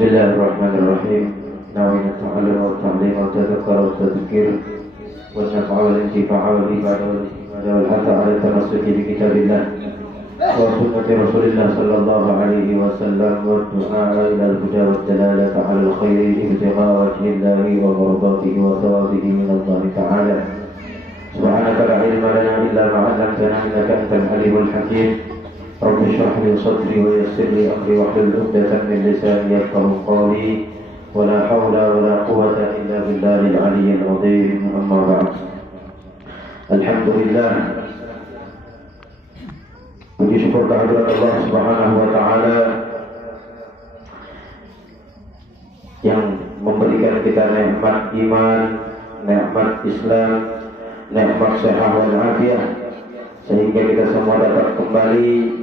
Bismillahirrahmanirrahim. Nawaitu ta'allum wa ta'lim wa tadhakkar wa tadhkir wa nafa'a wal intifa'a wal ibadah wal istifadah wal hatha 'ala tamassuki bi kitabillah wa sunnati Rasulillah sallallahu alaihi wasallam wa du'a ila al-huda wa dalalata 'ala al-khairi ibtigha'a wajhillahi wa mardatihi wa thawabihi min Allah ta'ala. Subhanaka la ilma lana illa ma 'allamtana innaka antal alimul hakim. Rabbi shrah li sadri wa yassir li amri wahlul 'uqdatam min lisani yafqahu qawli wa la hawla wa la quwwata illa billahil 'aliyyil 'azim. Amma ba'd. Alhamdulillah, puji syukur kehadirat Allah Subhanahu wa taala yang memberikan kita nikmat iman, nikmat Islam, nikmat sehat wal afiat, sehingga kita semua dapat kembali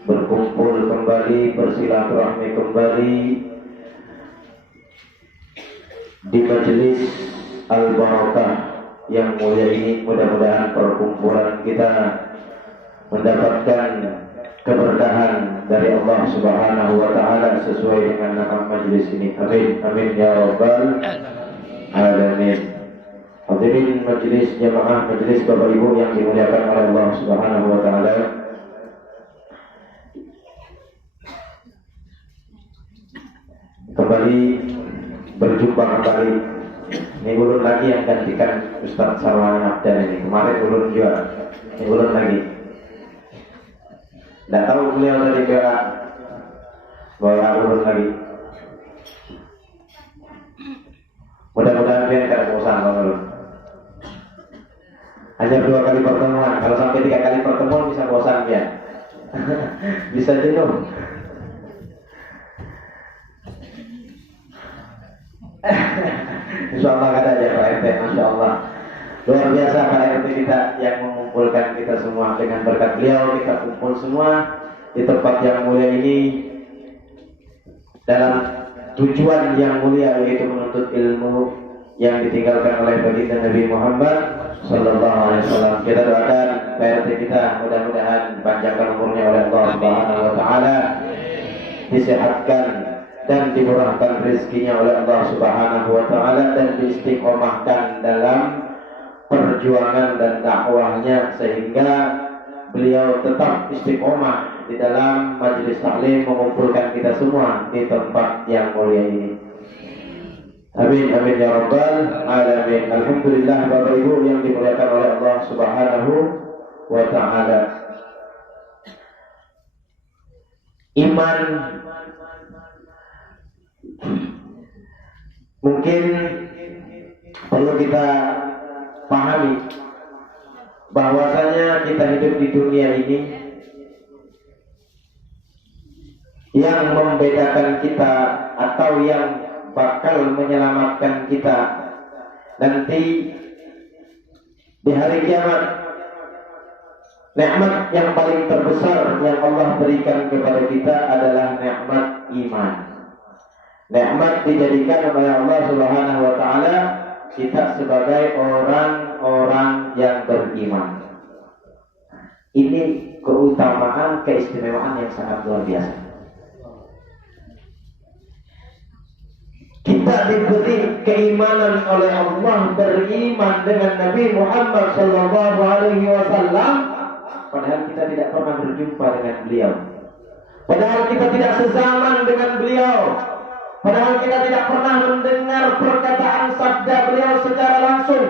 berkumpul kembali, bersilaturahmi kembali di majelis Al-Barakah yang mulia ini. Mudah-mudahan perkumpulan kita mendapatkan keberkahan dari Allah Subhanahu wa taala sesuai dengan nama majelis ini. Amin amin ya rabbal alamin. Hadirin majelis jamaah, majelis Bapak Ibu yang dimuliakan oleh Allah Subhanahu wa taala. Kembali berjumpa kembali. Ini ulun lagi yang gantikan Ustaz Sarwana Abdan ini. Kemarin ulun juga. Ini ulun lagi. Tidak tahu beliau tadi berak bawa ulun lagi. Mudah-mudahan biar tidak bosan ulun. Hanya 2 kali pertemuan. Kalau sampai 3 kali pertemuan bisa bosan ya. Bisa jenuh. Insyaallah kata aja Pak RT, Masya Allah. Luar biasa Pak RT kita yang mengumpulkan kita semua. Dengan berkat beliau kita kumpul semua di tempat yang mulia ini dalam tujuan yang mulia, yaitu menuntut ilmu yang ditinggalkan oleh baginda Nabi Muhammad sallallahu alaihi wasallam. Kita doakan Pak RT kita mudah-mudahan dipanjangkan umurnya oleh Allah Subhanahu wa taala, disehatkan dan dimurahkan rezekinya oleh Allah Subhanahu wa taala, dan diistiqomahkan dalam perjuangan dan dakwahnya sehingga beliau tetap istiqomah di dalam majelis taklim mengumpulkan kita semua di tempat yang mulia ini. Amin amin ya rabbal alamin. Alhamdulillah Bapak Ibu yang dimuliakan oleh Allah Subhanahu wa taala. Iman mungkin perlu kita pahami bahwasanya kita hidup di dunia ini, yang membedakan kita atau yang bakal menyelamatkan kita nanti di hari kiamat, nikmat yang paling terbesar yang Allah berikan kepada kita adalah nikmat iman. Nikmat dijadikan oleh Allah Subhanahu wa taala kita sebagai orang-orang yang beriman. Ini keutamaan, keistimewaan yang sangat luar biasa. Kita diberi keimanan oleh Allah, beriman dengan Nabi Muhammad sallallahu alaihi wasallam, padahal kita tidak pernah berjumpa dengan beliau. Padahal kita tidak sezaman dengan beliau. Padahal kita tidak pernah mendengar perkataan sabda beliau secara langsung.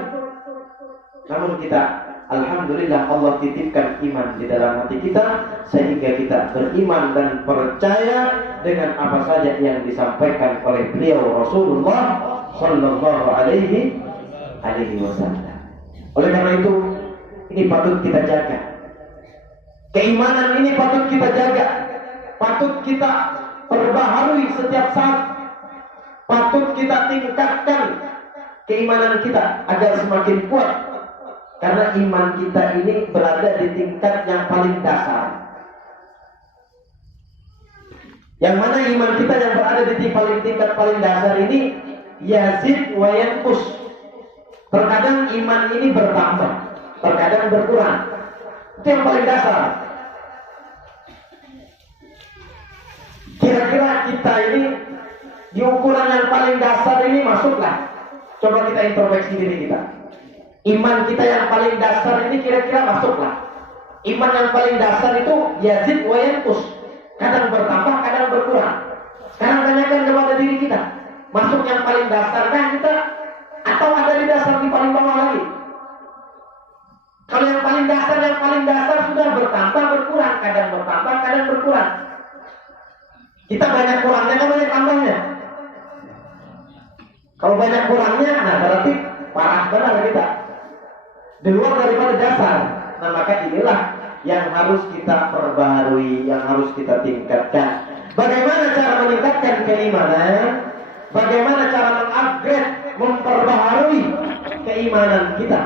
Namun kita, alhamdulillah, Allah titipkan iman di dalam hati kita sehingga kita beriman dan percaya dengan apa saja yang disampaikan oleh beliau Rasulullah sallallahu alaihi wasallam. Oleh karena itu, ini patut kita jaga. Keimanan ini patut kita jaga. Patut kita perbaharui setiap saat. Patut kita tingkatkan keimanan kita agar semakin kuat, karena iman kita ini berada di tingkat yang paling dasar. Yang mana iman kita yang berada di tingkat paling dasar ini yazid wa yanqus. Terkadang iman ini bertambah, terkadang berkurang. Itu yang paling dasar. Kira-kira kita ini di ukuran yang paling dasar ini masuklah. Coba kita introspeksi diri kita. Iman kita yang paling dasar ini kira-kira masuklah. Iman yang paling dasar itu yazid wa yanqus. Kadang bertambah, kadang berkurang. Sekarang tanyakan kepada diri kita, masuk yang paling dasar kan kita, atau ada di dasar di paling bawah lagi? Kalau yang paling dasar sudah bertambah berkurang, kadang bertambah, kadang berkurang. Kita banyak kurangnya, kan banyak tambahnya. Kalau banyak kurangnya, nah berarti parah benar kita. Di luar daripada dasar. Nah maka inilah yang harus kita perbaharui, yang harus kita tingkatkan. Bagaimana cara meningkatkan keimanan? Bagaimana cara mengupgrade, memperbaharui keimanan kita?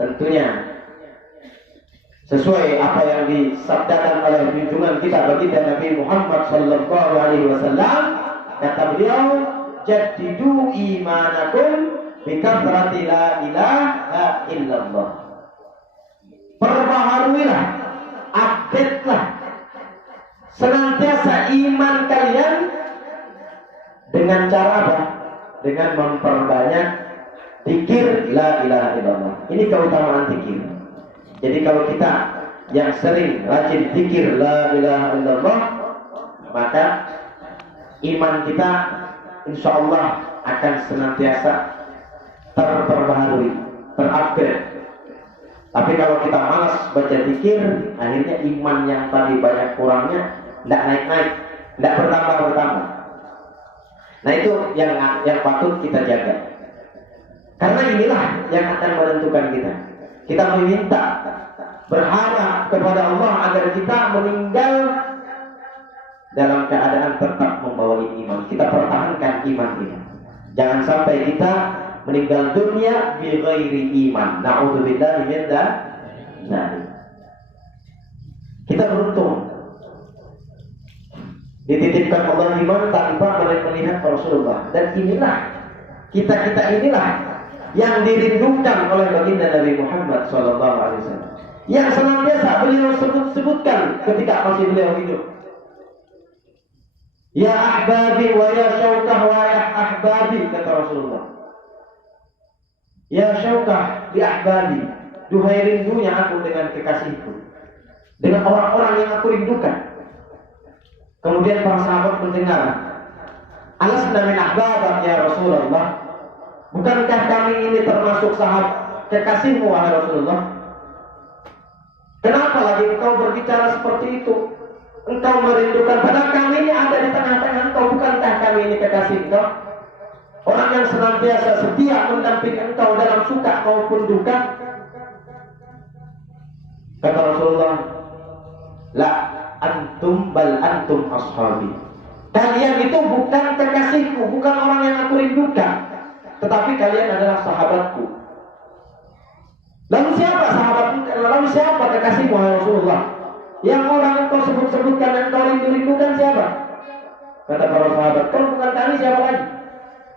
Tentunya sesuai apa yang disabdakan oleh junjungan kita baginda Nabi Muhammad sallallahu alaihi wasallam, kata beliau, jaddidu imanakum bi kathrati la ilaha illallah. Perbaharuilah, update-lah senantiasa iman kalian dengan cara apa? Dengan memperbanyak zikir la ilaha illallah. Ini keutamaan zikir. Jadi kalau kita yang sering rajin zikir la ilaha illallah, maka iman kita insya Allah akan senantiasa terperbaharui, terupgrade. Tapi kalau kita malas baca zikir, akhirnya iman yang tadi banyak kurangnya tidak naik-naik, tidak bertambah-bertambah. Nah itu yang patut kita jaga. Karena inilah yang akan menentukan kita. Kita meminta, berharap kepada Allah agar kita meninggal dalam keadaan tetap membawa iman. Kita pertahankan iman ini. Jangan sampai kita meninggal dunia bi ghairi iman. Na'udzubillahi min dzalik. Kita beruntung dititipkan Allah iman tanpa melihat Rasulullah. Dan inilah kita inilah yang dirindukan oleh baginda Nabi Muhammad SAW, yang senantiasa beliau sebutkan ketika masih beliau hidup. Ya ahbabi wa ya syaukah wa ya ahbabi, kata Rasulullah. Ya syaukah ya ahbabi, duhai rindunya aku dengan kekasihku, dengan orang-orang yang aku rindukan. Kemudian para sahabat mendengar, alasna min ahbabak ya Rasulullah, bukankah kami ini termasuk sahabat kekasihmu wahai Rasulullah? Kenapa lagi engkau berbicara seperti itu? Engkau merindukan, padahal kami ini ada di tengah-tengah engkau. Bukankah kami ini kekasih engkau? Orang yang senantiasa setia mendampingi engkau dalam suka maupun duka. Kata Rasulullah, la antum bal antum ashabi. Kalian itu bukan kekasihku, bukan orang yang aku rindukan, tetapi kalian adalah sahabatku. Lalu siapa sahabatku? Lalu siapa kekasihmu wahai Rasulullah? Yang orang yang kau sebut-sebutkan dan kau rindu-rindukan siapa? Kata para sahabat, kalau bukan kami siapa lagi?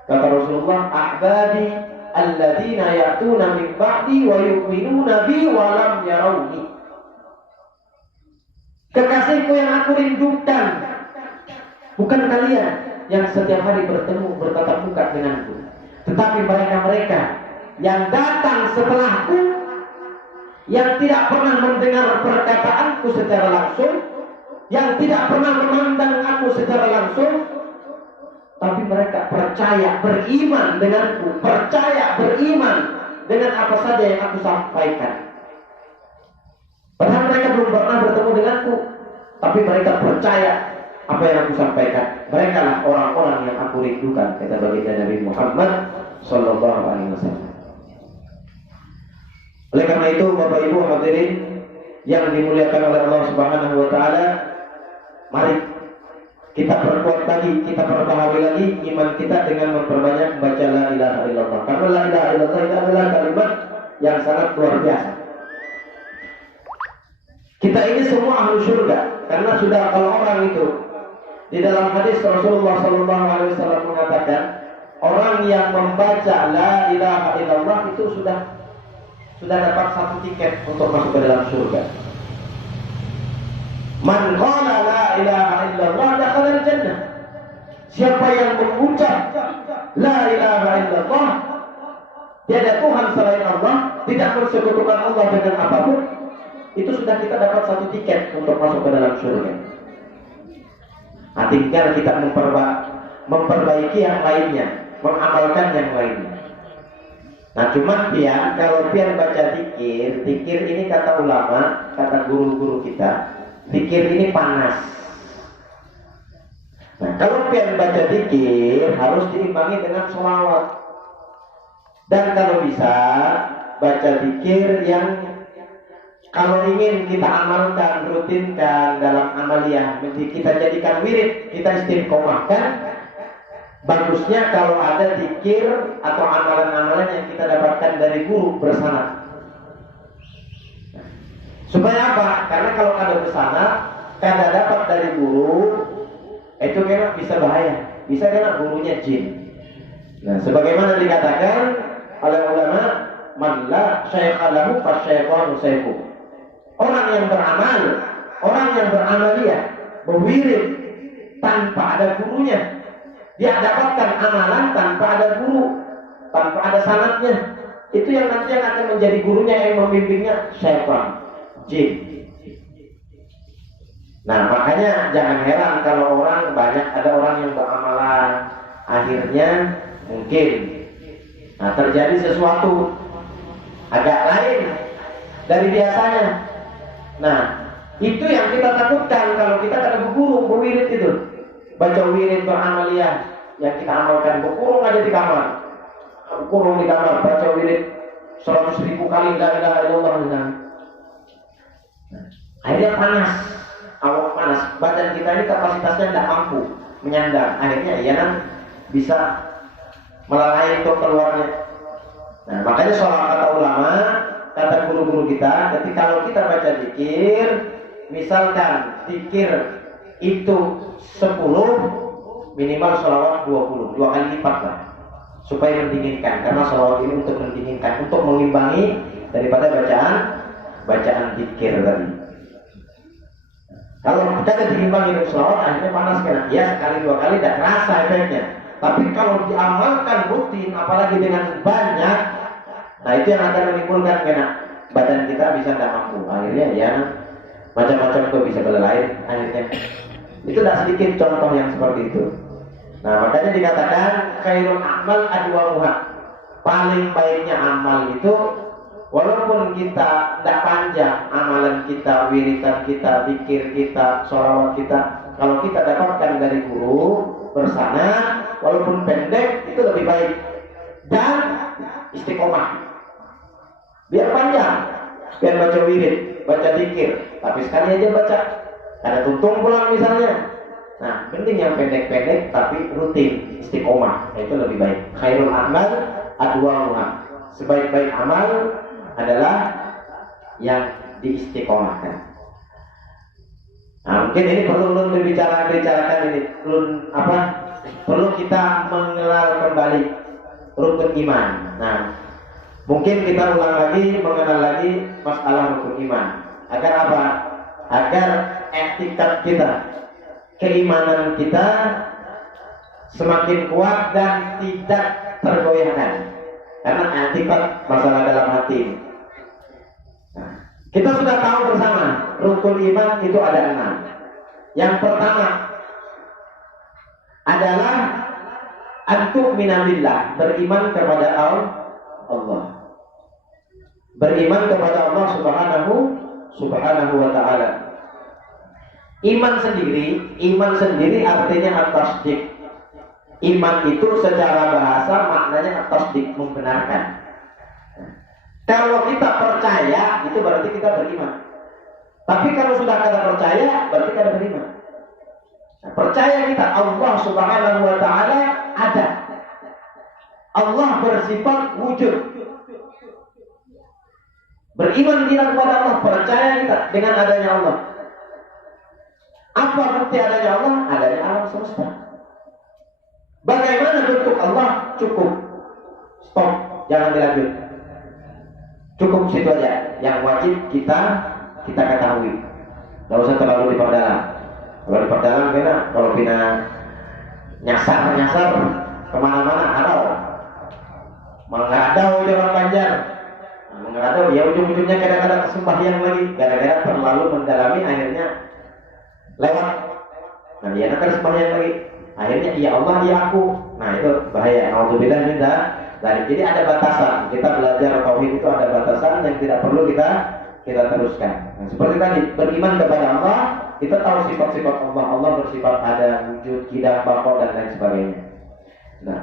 Kata Rasulullah, ahbadi alladzina ya'tuna min ba'di wa yu'minuna bi wa lam yarawni. Kekasihku yang aku rindukan, bukan kalian yang setiap hari bertemu bertatap muka denganku, tetapi mereka-mereka yang datang setelahku, yang tidak pernah mendengar perkataanku secara langsung, yang tidak pernah memandang aku secara langsung, tapi mereka percaya, beriman denganku, percaya, beriman dengan apa saja yang aku sampaikan. Padahal mereka belum pernah bertemu denganku, tapi mereka percaya apa yang aku sampaikan. Mereka lah orang-orang yang aku rindukan, kata baginda Nabi Muhammad sallallahu alaihi wasallam. Oleh karena itu, Bapak Ibu hadirin yang dimuliakan oleh Allah Subhanahu wa taala, mari kita perkuat lagi, kita perbaharui lagi iman kita dengan memperbanyak membaca la ilaha illallah. Karena la ilaha illallah itu adalah kalimat yang sangat luar biasa. Kita ini semua ahli surga, karena sudah kalau orang itu di dalam hadis Rasulullah sallallahu alaihi wasallam mengatakan, orang yang membaca la ilaha illallah itu sudah dapat satu tiket untuk masuk ke dalam surga. Man qala la ilaha illallah dakhala al-jannah. Siapa yang mengucap la ilaha illallah, tiada Tuhan selain Allah, tidak bersekutukan Allah dengan apapun, itu sudah kita dapat satu tiket untuk masuk ke dalam surga. Nah, tinggal kita memperbaiki yang lainnya, mengamalkan yang lainnya. Nah, cuman pian, kalau pian baca zikir ini kata ulama, kata guru-guru kita, zikir ini panas. Nah, kalau pian baca zikir harus diimbangi dengan sholawat. Dan kalau bisa baca zikir yang kalau ingin kita amalkan, rutinkan dalam amaliyah, kita jadikan wirid, kita istiqomahkan. Bagusnya kalau ada zikir atau amalan-amalan yang kita dapatkan dari guru bersanad. Supaya apa? Karena kalau ada bersanad, kada dapat dari guru, itu kena bisa bahaya. Bisa kena gurunya jin. Nah, sebagaimana dikatakan oleh ulama, man la syaikha lahu fasyaitanu sayfuh. Orang yang beramal, orang yang beramaliyah, berwirid tanpa ada gurunya, dia dapatkan amalan tanpa ada guru, tanpa ada sanadnya. Itu yang nanti yang akan menjadi gurunya, yang membimbingnya syaitan, jin. Nah, makanya jangan heran kalau ada orang yang beramalan, akhirnya mungkin terjadi sesuatu agak lain dari biasanya. Nah, itu yang kita takutkan kalau kita ada berguru, berwirid itu. Baca wirid beramaliyah yang kita amalkan, berkurung aja di kamar, baca wirid 100.000 kali la ilaha illallah. Akhirnya panas, awak panas, badan kita ini kapasitasnya tidak mampu menyandang, akhirnya bisa melalai untuk keluarnya. Nah, makanya soal kata ulama, kata guru-guru kita, ketika kalau kita baca zikir, misalkan zikir itu 10, minimal sholawat 20, 2 kali lipat lah, supaya mendinginkan. Karena sholawat ini untuk mendinginkan, untuk mengimbangi daripada bacaan zikir tadi. Kalau kita diimbangi dengan sholawat, akhirnya panas kena. Ya, sekali 2 kali tidak terasa efeknya. Tapi kalau diamalkan rutin, apalagi dengan banyak, nah itu yang akan menimbulkan kena badan kita bisa tidak mampu. Akhirnya ya macam-macam tuh bisa belelain akhirnya. Itu tidak sedikit contoh yang seperti itu. Nah, makanya dikatakan khairul amal adwamuha. Paling baiknya amal itu walaupun kita tidak panjang amalan kita, wiridan kita, zikir kita, sholawat kita, kalau kita dapatkan dari guru bersana, walaupun pendek itu lebih baik. Dan istiqomah. Biar panjang, biar baca wirid, baca zikir, tapi sekali aja baca. Ada tuntung pulang misalnya. Nah, penting yang pendek-pendek tapi rutin, istiqomah, itu lebih baik. Khairul amal adwamuha. Sebaik-baik amal adalah yang diistiqomahkan. Nah, mungkin ini perlu dibicarakan ini. Perlu kita mengenal kembali rukun iman. Nah, mungkin kita mengenal lagi masalah rukun iman. Agar apa? Agar etikat kita, keimanan kita semakin kuat dan tidak tergoyahkan. Karena etikat masalah dalam hati. Nah, kita sudah tahu bersama rukun iman itu ada 6. Yang pertama adalah antuk minalillah, beriman kepada Allah. Beriman kepada Allah subhanahu wa ta'ala. Iman sendiri artinya at-tasdiq. Iman itu secara bahasa maknanya at-tasdiq, membenarkan. Kalau kita percaya, itu berarti kita beriman. Tapi kalau sudah kita percaya, berarti kita beriman. Nah, percaya kita Allah subhanahu wa ta'ala ada. Allah bersifat wujud. Beriman kita kepada Allah, percaya kita dengan adanya Allah. Apa bukti adanya Allah? Adanya alam semesta. Bagaimana bentuk Allah? Cukup. Stop, jangan dilanjut. Cukup situ aja. Yang wajib kita ketahui. Gak usah terlalu diperdalam. Kalau diperdalam kalau nyasar kemana-mana arau, mengadau di orang Banjar, mengadau ya ujung-ujungnya kadang-kadang sembahyang lagi, gara-gara terlalu mendalami akhirnya lewat. Nah dia akan sembahyang lagi, akhirnya ya Allah ya aku. Nah itu bahaya. Alhamdulillah minta. Jadi ada batasan. Kita belajar tauhid itu ada batasan yang tidak perlu kita teruskan. Nah, seperti tadi beriman kepada Allah, kita tahu sifat-sifat Allah. Allah bersifat ada, wujud, tidak, bako dan lain sebagainya. Nah,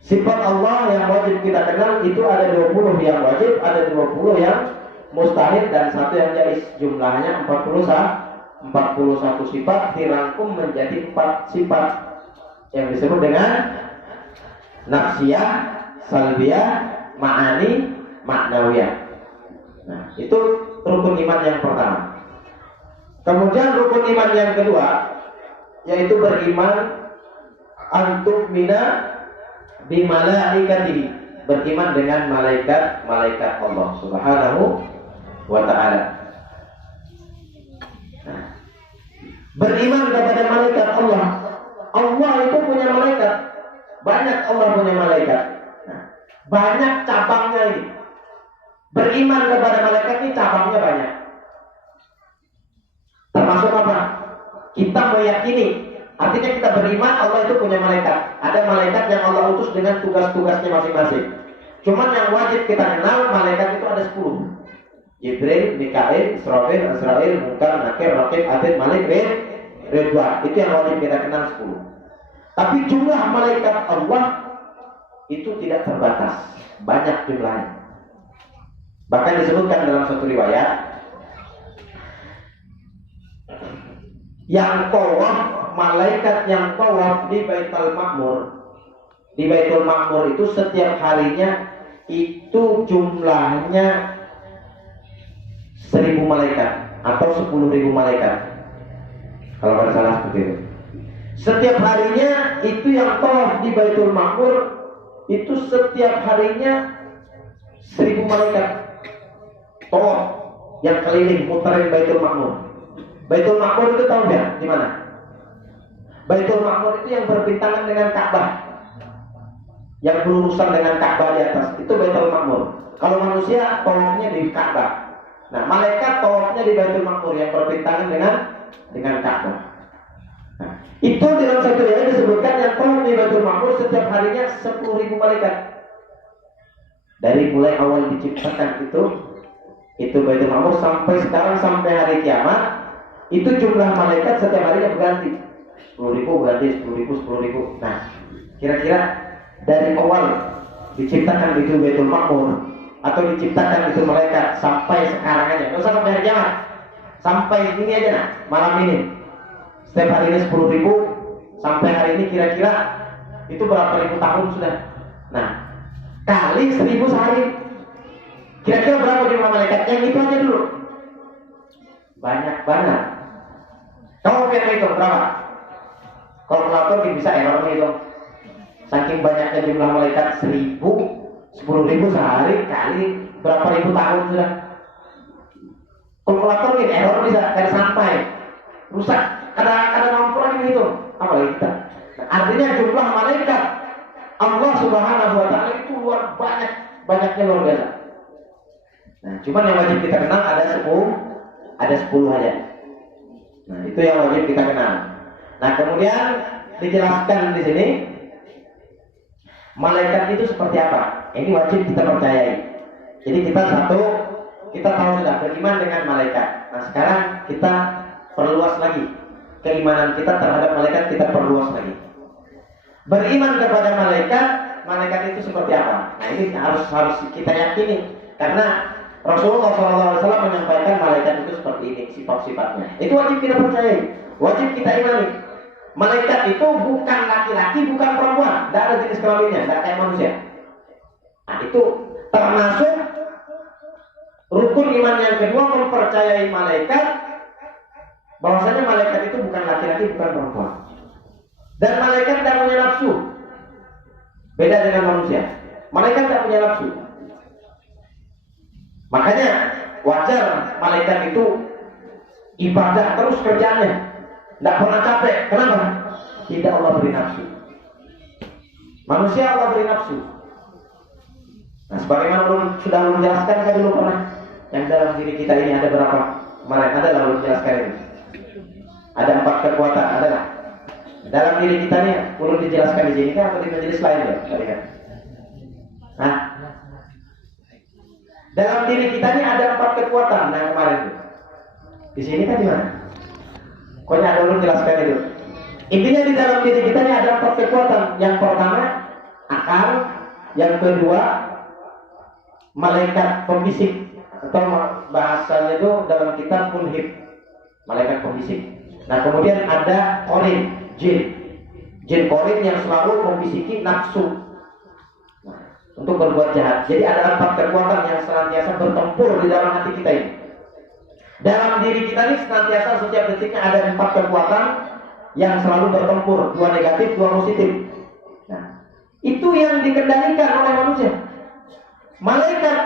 sifat Allah yang wajib kita kenal itu ada 20 yang wajib, ada 20 yang mustahil dan satu yang jaiz. Jumlahnya 41 sifat dirangkum menjadi 4 sifat yang disebut dengan nafsiyah, salbiyah, ma'ani, ma'nawiyah. Nah, itu rukun iman yang pertama. Kemudian rukun iman yang kedua yaitu beriman antu'mina bimalaikatihi, beriman dengan malaikat Allah Subhanahu wa ta'ala. Nah, beriman kepada malaikat Allah. Allah itu punya malaikat. Banyak Allah punya malaikat. Nah, banyak cabangnya ini. Beriman kepada malaikat ini cabangnya banyak. Termasuk apa? Kita meyakini, artinya kita beriman Allah itu punya malaikat. Ada malaikat yang Allah utus dengan tugas-tugasnya masing-masing. Cuman yang wajib kita kenal malaikat itu ada 10. Jibril, Mikail, Israfil, Azrail, Munkar, Nakir, Raqib, Atid, Malik, Ridwan. Itu yang wajib kita kenal 10. Tapi jumlah malaikat Allah itu tidak terbatas, banyak jumlahnya. Bahkan disebutkan dalam satu riwayat, yang tawaf, malaikat yang tawaf di Baitul Ma'mur. Di Baitul Ma'mur itu setiap harinya itu jumlahnya 1000 malaikat atau 10.000 malaikat. Kalau tidak salah seperti itu. Setiap harinya itu yang tawaf di Baitul Ma'mur itu setiap harinya 1000 malaikat tawaf yang keliling muterin Baitul Ma'mur. Baitul Ma'mur itu tahu nggak di mana? Baitul Ma'mur itu yang berbintangan dengan Ka'bah, yang berurusan dengan Ka'bah di atas. Itu Baitul Ma'mur. Kalau manusia tawafnya di Ka'bah. Nah, malaikat tawafnya di Baitul Ma'mur yang berbintangan dengan Ka'bah. Nah, itu dalam satu ayat disebutkan yang tawaf di Baitul Ma'mur setiap harinya 10.000 malaikat. Dari mulai awal diciptakan itu Baitul Ma'mur sampai sekarang, sampai hari kiamat, itu jumlah malaikat setiap harinya berganti. 10.000 berganti, 10.000. Nah, kira-kira dari awal diciptakan itu Baitul Ma'mur atau diciptakan itu malaikat sampai sekarang aja, nggak usah sampai hari kiamat, sampai ini aja nah, malam ini, setiap harinya 10.000 sampai hari ini, kira-kira itu berapa ribu tahun sudah? Nah, kali 1000 sehari, kira-kira berapa jumlah malaikat? Yang itu aja dulu, banyak banget. Kamu lihat itu berapa? Kalkulator bisa error itu. Saking banyaknya jumlah malaikat 1000, 10.000 sehari kali berapa ribu tahun sudah. Kalkulator ini error bisa kayak sampai rusak. Kadang-kadang mampu lagi itu. Apalagi kita. Nah, artinya jumlah malaikat Allah Subhanahu wa ta'ala itu banyaknya luar biasa. Nah, cuman yang wajib kita kenal ada 10 aja. Nah, itu yang wajib kita kenal. Nah, kemudian dijelaskan di sini malaikat itu seperti apa? Ini wajib kita percayai. Jadi kita tahu sudah beriman dengan malaikat. Nah, sekarang kita perluas lagi keimanan kita terhadap malaikat, kita perluas lagi. Beriman kepada malaikat itu seperti apa? Nah, ini harus kita yakini karena Rasulullah SAW menyampaikan malaikat itu seperti ini sifat-sifatnya. Itu wajib kita percayai, wajib kita imani. Malaikat itu bukan laki-laki, bukan perempuan, tidak ada jenis kelaminnya, tidak kayak manusia. Nah, itu termasuk rukun iman yang kedua, mempercayai malaikat, bahwasanya malaikat itu bukan laki-laki, bukan perempuan. Dan malaikat tidak punya nafsu, beda dengan manusia. Malaikat tidak punya nafsu. Makanya wajar malaikat itu ibadah terus kerjaannya, tidak pernah capek. Kenapa? Tidak Allah beri nafsu. Manusia Allah beri nafsu. Nah, sebagaimana sudah menjelaskan saya dulu pernah, yang dalam diri kita ini ada berapa? Kemarin ada lalu menjelaskan ini. Ada 4 kekuatan, ada lah. Dalam diri kita ini perlu dijelaskan di sini kan atau di majelis lain ya? Kan? Nah, dalam diri kita ini ada 4 kekuatan. Nah kemarin itu. Di sini kan di mana? Pokoknya ada dulu jelaskan itu. Intinya di dalam diri kita ini ada 4 kekuatan. Yang pertama akal, yang kedua malaikat pembisik atau bahasanya itu dalam kitab kulhib, malaikat pembisik. Nah kemudian ada korin, jin korin yang selalu membisiki nafsu untuk berbuat jahat. Jadi ada 4 kekuatan yang senantiasa bertempur di dalam hati kita ini. Dalam diri kita ini senantiasa setiap detiknya ada 4 kekuatan yang selalu bertempur, 2 negatif, 2 positif. Nah, itu yang dikendalikan oleh manusia. Malaikat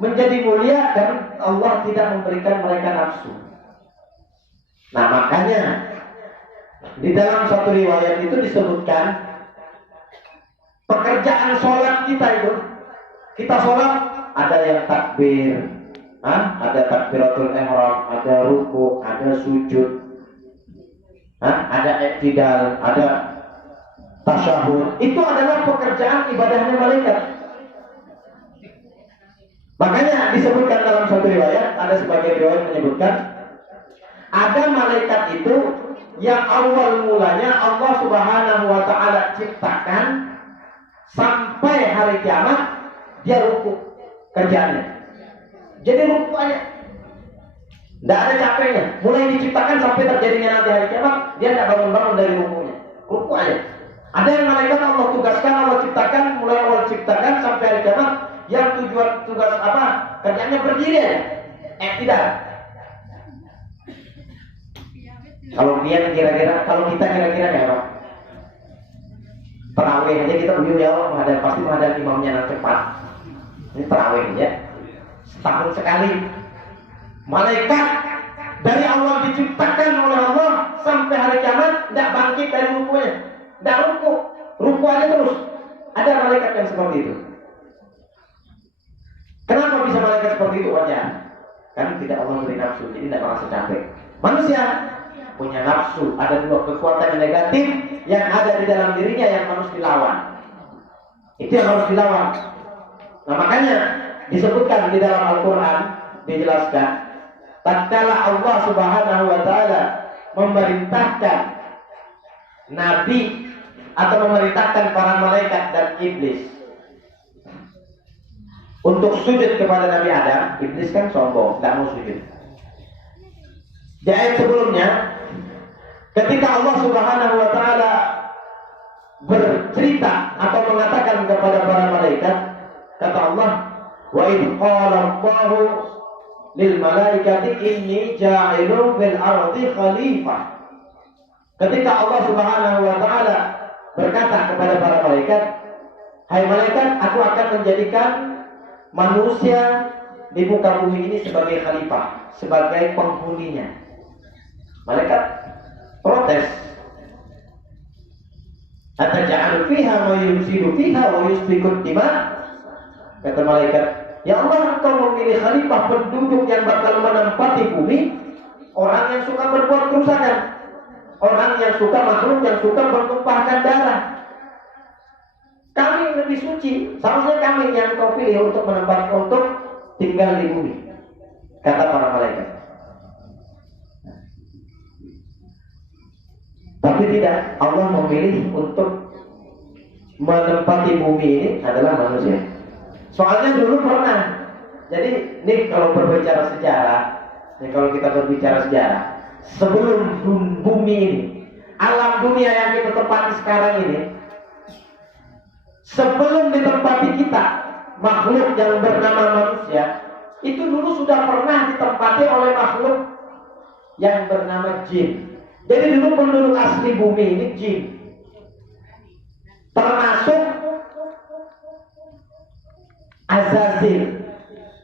menjadi mulia dan Allah tidak memberikan mereka nafsu. Nah, makanya di dalam satu riwayat itu disebutkan pekerjaan sholat kita itu, kita sholat ada yang takbir, ada takbiratul ihram, ada ruku, ada sujud, ada i'tidal, ada tasyahud. Itu adalah pekerjaan ibadahnya malaikat. Makanya disebutkan dalam satu riwayat, ada sebagian riwayat menyebutkan ada malaikat itu yang awal mulanya Allah Subhanahu wa taala ciptakan sampai hari kiamat dia ruku kerjaannya. Jadi ruku aja. Tidak ada capeknya. Mulai diciptakan sampai terjadinya nanti hari kiamat, dia tidak bangun-bangun dari rukunya. Ruku aja. Ada yang malaikat Allah tugaskan, Allah ciptakan, mulai Allah ciptakan sampai hari kiamat, yang tugas apa? Kerjanya berdiri aja. Tidak. Kalau dia kira-kira, kalau kita kira-kira kayak apa? Terawih aja kita beliau ya Allah pasti menghadap imamnya nanti cepat. Ini terawih ya. Setahun sekali. Malaikat dari awal diciptakan oleh Allah sampai hari kiamat tidak bangkit dari rukunya. Tidak ruku aja terus. Ada malaikat yang seperti itu. Kenapa bisa malaikat seperti itu? Wajar. Kan tidak Allah beri nafsu, jadi tidak merasa capek. Manusia punya nafsu, ada 2 kekuatan yang negatif yang ada di dalam dirinya yang harus dilawan. Itu yang harus dilawan. Nah makanya disebutkan di dalam Al-Quran, dijelaskan, tatkala Allah Subhanahu wa taala memerintahkan nabi atau memerintahkan para malaikat dan iblis untuk sujud kepada Nabi Adam, iblis kan sombong, tidak mau sujud. Di ayat sebelumnya, ketika Allah Subhanahu wa taala bercerita atau mengatakan kepada para malaikat, kata Allah, wa idh qala Allahu lil malaikati inni ja'ilun fil ardi khalifah. Ketika Allah Subhanahu wa taala berkata kepada para malaikat, hai malaikat, aku akan menjadikan manusia di muka bumi ini sebagai khalifah, sebagai penghuninya. Malaikat protes. Ataj'alu fiha ma yufsidu fiha wa yusfiku dima? Kata malaikat, ya Allah, engkau memilih khalifah penduduk yang bakal menempati bumi, orang yang suka berbuat kerusakan, orang yang suka makhluk yang suka bertumpahkan darah. Kami lebih suci, seharusnya kami yang kau pilih untuk untuk tinggal di bumi, kata para malaikat. Tapi tidak, Allah memilih untuk menempati bumi ini adalah manusia. Soalnya dulu pernah. Jadi ini kalau berbicara sejarah, kalau kita berbicara sejarah, sebelum bumi ini, alam dunia yang kita tempati sekarang ini, sebelum ditempati kita, makhluk yang bernama manusia, itu dulu sudah pernah ditempati oleh makhluk yang bernama jin. Jadi dulu penduduk asli bumi ini jin. Termasuk Azazil.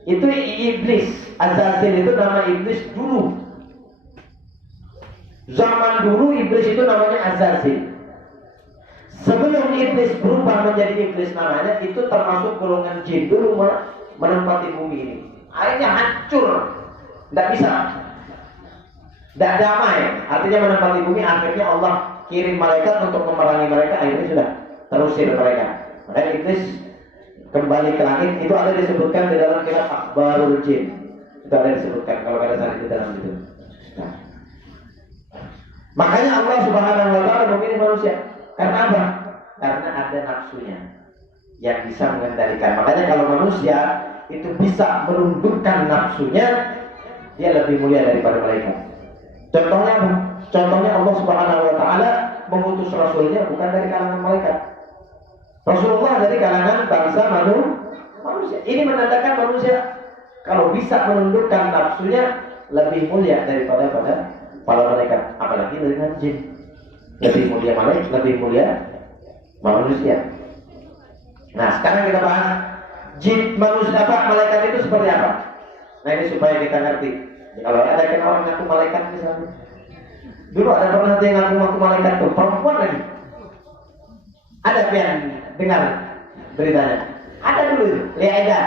Itu iblis. Azazil itu nama iblis dulu. Zaman dulu iblis itu namanya Azazil. Sebelum iblis berubah menjadi iblis namanya, itu termasuk golongan jin dulu menempati bumi ini. Akhirnya hancur, tidak bisa, tidak damai. Artinya menempati bumi, akhirnya Allah kirim malaikat untuk memerangi mereka. Akhirnya sudah terusir mereka. Makanya iblis kembali ke langit. Itu ada disebutkan di dalam kitab Akhbarul Jin. Itu ada disebutkan kalau ada saat di dalam itu. Nah. Makanya Allah Subhanahu wa Ta'ala memilih manusia. Karena apa? Karena ada nafsunya yang bisa mengendalikan. Makanya kalau manusia itu bisa merundukkan nafsunya, dia lebih mulia daripada malaikat. Contohnya apa? Contohnya Allah Subhanahu wa Ta'ala mengutus Rasulnya bukan dari kalangan malaikat. Rasulullah dari kalangan bangsa manusia. Ini menandakan manusia kalau bisa menundukkan nafsunya lebih mulia daripada para malaikat, apalagi dengan jin. Lebih mulia malaikat, lebih mulia manusia. Nah, sekarang kita bahas jin manusia apa, malaikat itu seperti apa. Nah, ini supaya kita ngerti. Kalau ada orang ngaku malaikat misalnya, dulu ada pernah yang ngaku malaikat tuh perempuan lagi. Ada yang dengar beritanya? Ada dulu itu, Liaida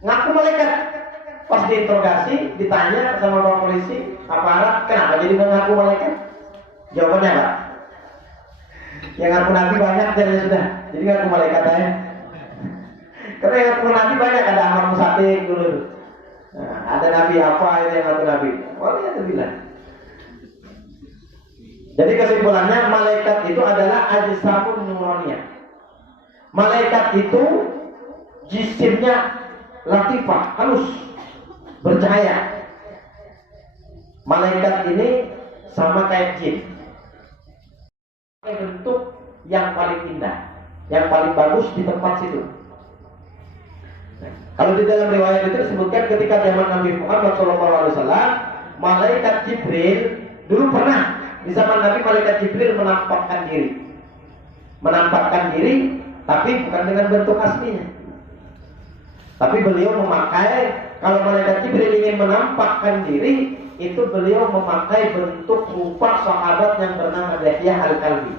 ngaku malaikat. Pas diinterogasi, ditanya sama orang polisi, aparat, kenapa jadi mengaku malaikat? Jawabannya apa? Yang ngaku nabi banyak jadi sudah, jadi ngaku malaikat aja. Karena yang ngaku nabi banyak, ada Ahmad Musadik dulu. Nah, ada nabi apa itu yang ngaku nabi? Wah, ya itu bilang. Jadi kesimpulannya, malaikat itu adalah ajsamun nuraniyah. Malaikat itu jisimnya latifah, halus, bercahaya. Malaikat ini sama kayak jin, bentuk yang paling indah, yang paling bagus di tempat situ. Nah, kalau di dalam riwayat itu disebutkan ketika zaman Nabi Muhammad SAW, malaikat Jibril dulu pernah di zaman Nabi, malaikat Jibril menampakkan diri, tapi bukan dengan bentuk aslinya. Tapi beliau memakai, kalau malaikat Jibril ingin menampakkan diri, itu beliau memakai bentuk rupa sahabat yang bernama Dihiyah Al-Kalbi.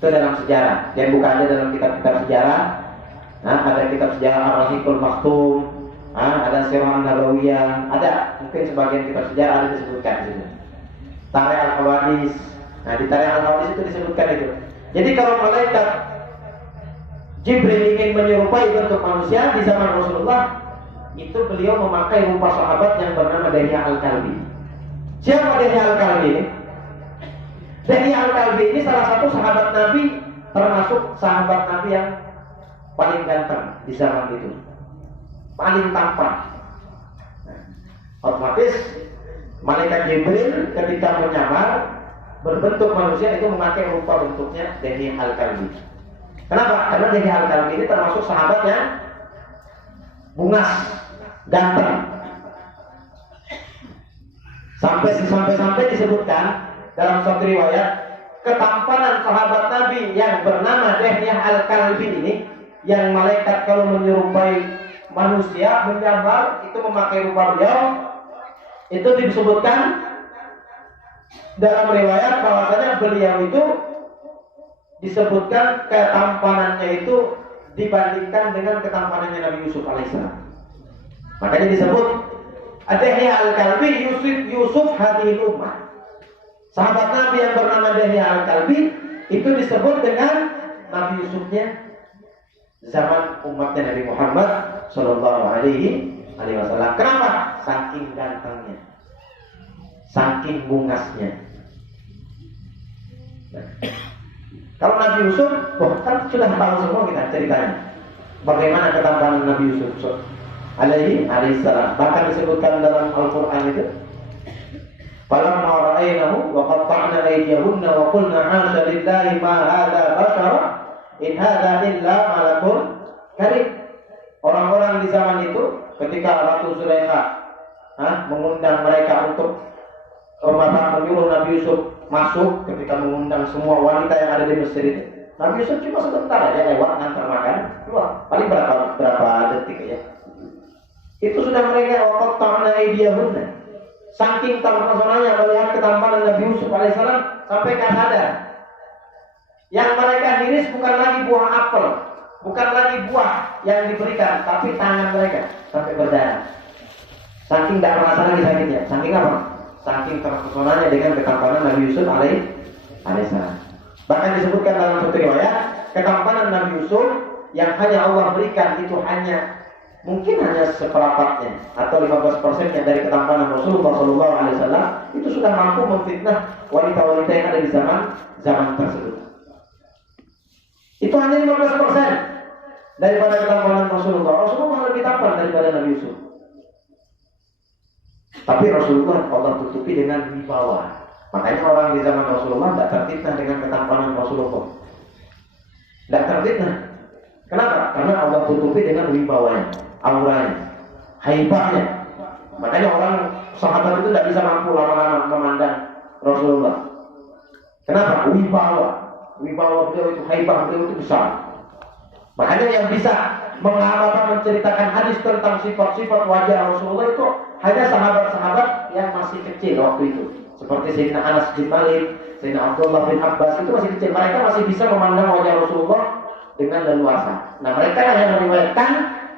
Itu dalam sejarah. Dia buka aja dalam kitab-kitab sejarah. Nah, ada kitab sejarah Ar-Rahiqul Maktum, ada Sirah Nabawiyah, ada mungkin sebagian kitab sejarah ada disebutkan di situ. Tarikh Al-Hawadis. Nah, di Tarikh Al-Hawadis itu disebutkan itu. Jadi kalau malaikat Jibril ingin menyerupai bentuk manusia di zaman Rasulullah, itu beliau memakai rupa sahabat yang bernama Dihiyah Al-Kalbi. Siapa Dihiyah Al-Kalbi ini? Dihiyah Al-Kalbi ini salah satu sahabat Nabi, termasuk sahabat Nabi yang paling ganteng di zaman itu, paling tampan. Nah, otomatis malaikat Jibril ketika menyamar berbentuk manusia itu memakai rupa bentuknya Dihiyah Al-Kalbi. Kenapa? Karena Dihiyah Al-Kalbi ini termasuk sahabatnya bungas, ganteng. Sampai disebutkan dalam suatu riwayat, ketampanan sahabat Nabi yang bernama Dihiyah Al-Kalbi ini, yang malaikat kalau menyerupai manusia menyamar itu memakai rupa beliau, itu disebutkan dalam riwayat bahwasanya beliau itu disebutkan ketampanannya itu dibandingkan dengan ketampanannya Nabi Yusuf alaihissalam. Makanya disebut Dihiyah Al-Kalbi Yusuf hadhil ummah. Sahabat Nabi yang bernama Dihiyah Al-Kalbi itu disebut dengan Nabi Yusufnya zaman umatnya Nabi Muhammad Sallallahu Alaihi Wasallam. Kenapa? Saking gantengnya, saking bungasnya. Nah, kalau Nabi Yusuf, kan sudah tahu semua kita ceritanya. Bagaimana ketampanan Nabi Yusuf alaihissalam. Bahkan disebutkan dalam Al-Quran itu, falamma ra'aynahu wa qatta'na aydiyahunna wa qulna 'asha lillahi ma hadza bashara in hadza illa malakun karim. Orang-orang di zaman itu ketika Ratu Zulaikha mengundang mereka untuk menyuruh Nabi Yusuf masuk, ketika mengundang semua wanita yang ada di Mesir itu, Nabi Yusuf cuma sebentar aja lewat ngantar makan keluar, paling berapa detik ya. Itu sudah mereka waqatta'na aydiyahunna. Saking terpesonanya melihat ketampanan Nabi Yusuf alaihissalam sampai gak sadar. Yang mereka hiris bukan lagi buah apel, bukan lagi buah yang diberikan, tapi tangan mereka sampai berdarah. Saking tidak merasa lagi sakitnya. Saking apa? Saking terpesonanya dengan ketampanan Nabi Yusuf alaihissalam. Bahkan disebutkan dalam satu riwayat, ketampanan Nabi Yusuf yang hanya Allah berikan itu mungkin hanya seperempatnya atau 15% dari ketampanan Rasulullah SAW, itu sudah mampu memfitnah wanita-wanita yang ada di zaman tersebut. Itu hanya 15% daripada ketampanan Rasulullah. Rasulullah lebih tampan daripada Nabi Yusuf. Tapi Rasulullah Allah tutupi dengan wibawa. Makanya orang di zaman Rasulullah tidak terfitnah dengan ketampanan Rasulullah. Tidak terfitnah. Kenapa? Karena Allah tutupi dengan wibawanya, auranya, haibahnya. Makanya orang sahabat itu tidak bisa mampu lama-lama memandang Rasulullah. Kenapa? Wibawa beliau itu, haibah beliau itu besar. Makanya yang bisa menceritakan hadis tentang sifat-sifat wajah Rasulullah itu hanya sahabat-sahabat yang masih kecil waktu itu. Seperti Sayyidina Anas bin Malik, Sayyidina Abdullah bin Abbas, itu masih kecil. Mereka masih bisa memandang wajah Rasulullah dengan leluasa. Nah, mereka yang meriwayatkan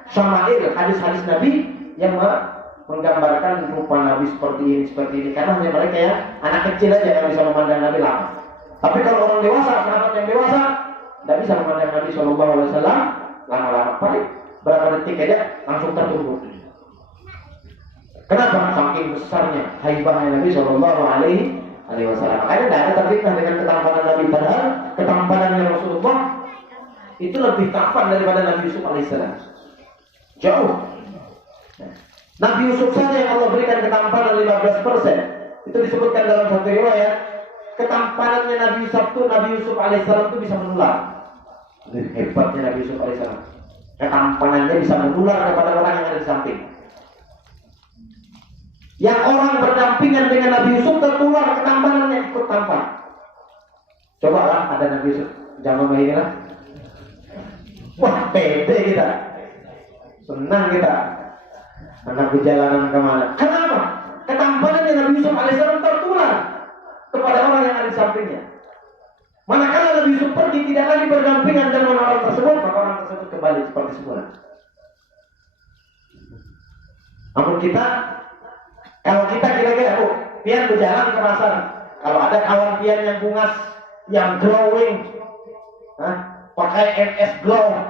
syama'il, hadis-hadis Nabi yang menggambarkan rupa Nabi seperti ini. Karena hanya mereka yang anak kecil aja yang bisa memandang Nabi lama. Tapi kalau orang dewasa, sahabat yang dewasa, tidak bisa memandang Nabi SAW lama-lama. Paling berapa detik aja langsung tertutup. Kenapa? Saking besarnya haibahnya Nabi SAW. Makanya tidak ada terfitnah dengan ketampanan Nabi. Padahal ketampanannya Rasulullah itu lebih tampan daripada Nabi Yusuf alaihissalam. Jauh. Nabi Yusuf saja yang Allah berikan ketampanan 15%. Itu disebutkan dalam satu riwayat. Ketampanannya Nabi Yusuf alaihissalam itu bisa menular. Hebatnya Nabi Yusuf alaihissalam. Ketampanannya bisa menular kepada orang yang ada di samping. Yang orang berdampingan dengan Nabi Yusuf tertular ketampanannya ikut tampan. Coba lah ada Nabi Yusuf zaman ini lah. Wah, pede kita. Senang kita. Anak perjalanan kemana? Kenapa? Ketampanannya Nabi Yusuf alaihissalam tertular kepada orang yang ada di sampingnya. Manakala Nabi Yusuf pergi tidak lagi berdampingan dengan orang tersebut, maka orang tersebut kembali seperti semula. Namun kalau kita kira-kira, pian berjalan ke pasar, kalau ada kawan pian yang bungas, yang glowing, pakai MS Glow,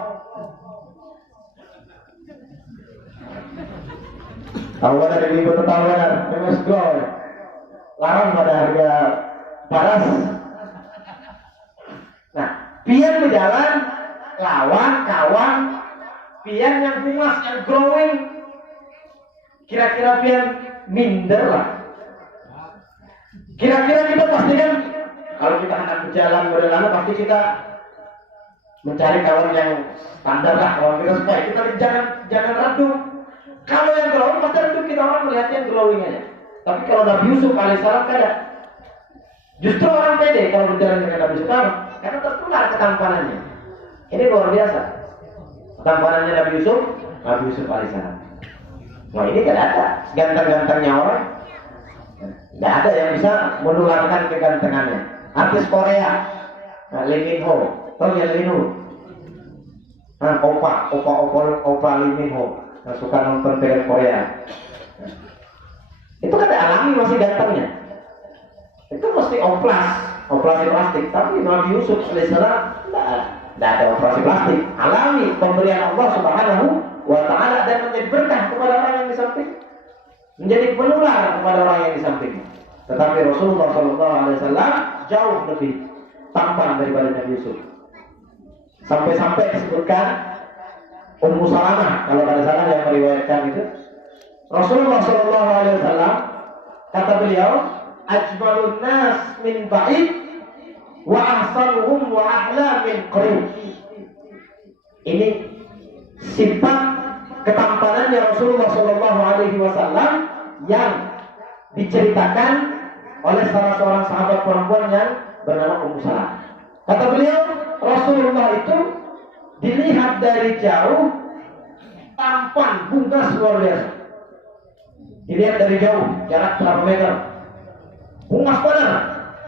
tahuan ada ibu tahuan MS Glow, larang pada harga paras. Nah, pian berjalan, lawan kawan pian yang bungas, yang glowing, kira-kira pian minder lah. Kira-kira kita pasti kan, kalau kita akan berjalan berlama pasti kita mencari kawan yang standar lah, kawan kita supaya kita jangan redup. Kalau yang glowing pasti redup, kita orang melihatnya yang glowing aja. Tapi kalau Nabi Yusuf alaihissalam kada. Justru orang pede kalau berjalan dengan Nabi Yusuf karena tertular ketampanannya. Ini luar biasa. Ketampanannya Nabi Yusuf alaihissalam. Nah, ini tidak ada ganteng-gantengnya orang. Tidak ada yang bisa menularkan kegantengannya. Artis Korea, Lee Min Ho, tahu ya Lee Min Ho? Opa Lee Min Ho, suka nonton film Korea. Itu kan alami masih gantengnya. Itu mesti operasi plastik. Tapi Nabi Yusuf alaihissalam tidak ada operasi plastik. Alami pemberian Allah Subhanahu wa ta'ala dan menjadi berkah kepada orang yang di samping, menjadi penular kepada orang yang di samping. Tetapi Rasulullah SAW jauh lebih tampan daripada Nabi Yusuf. Sampai-sampai disebutkan Ummu Salamah, kalau ada salah yang meriwayatkan itu, Rasulullah SAW kata beliau, ajmalun nas min ba'id wa ahsanuhum wa ahla min qarib. Ini sifat ketampanannya Rasulullah SAW yang diceritakan oleh salah seorang sahabat perempuan yang bernama Ummu Salamah. Kata beliau, Rasulullah itu dilihat dari jauh tampan, bungas luar biasa. Dilihat dari jauh, jarak berapa meter, bungas benar,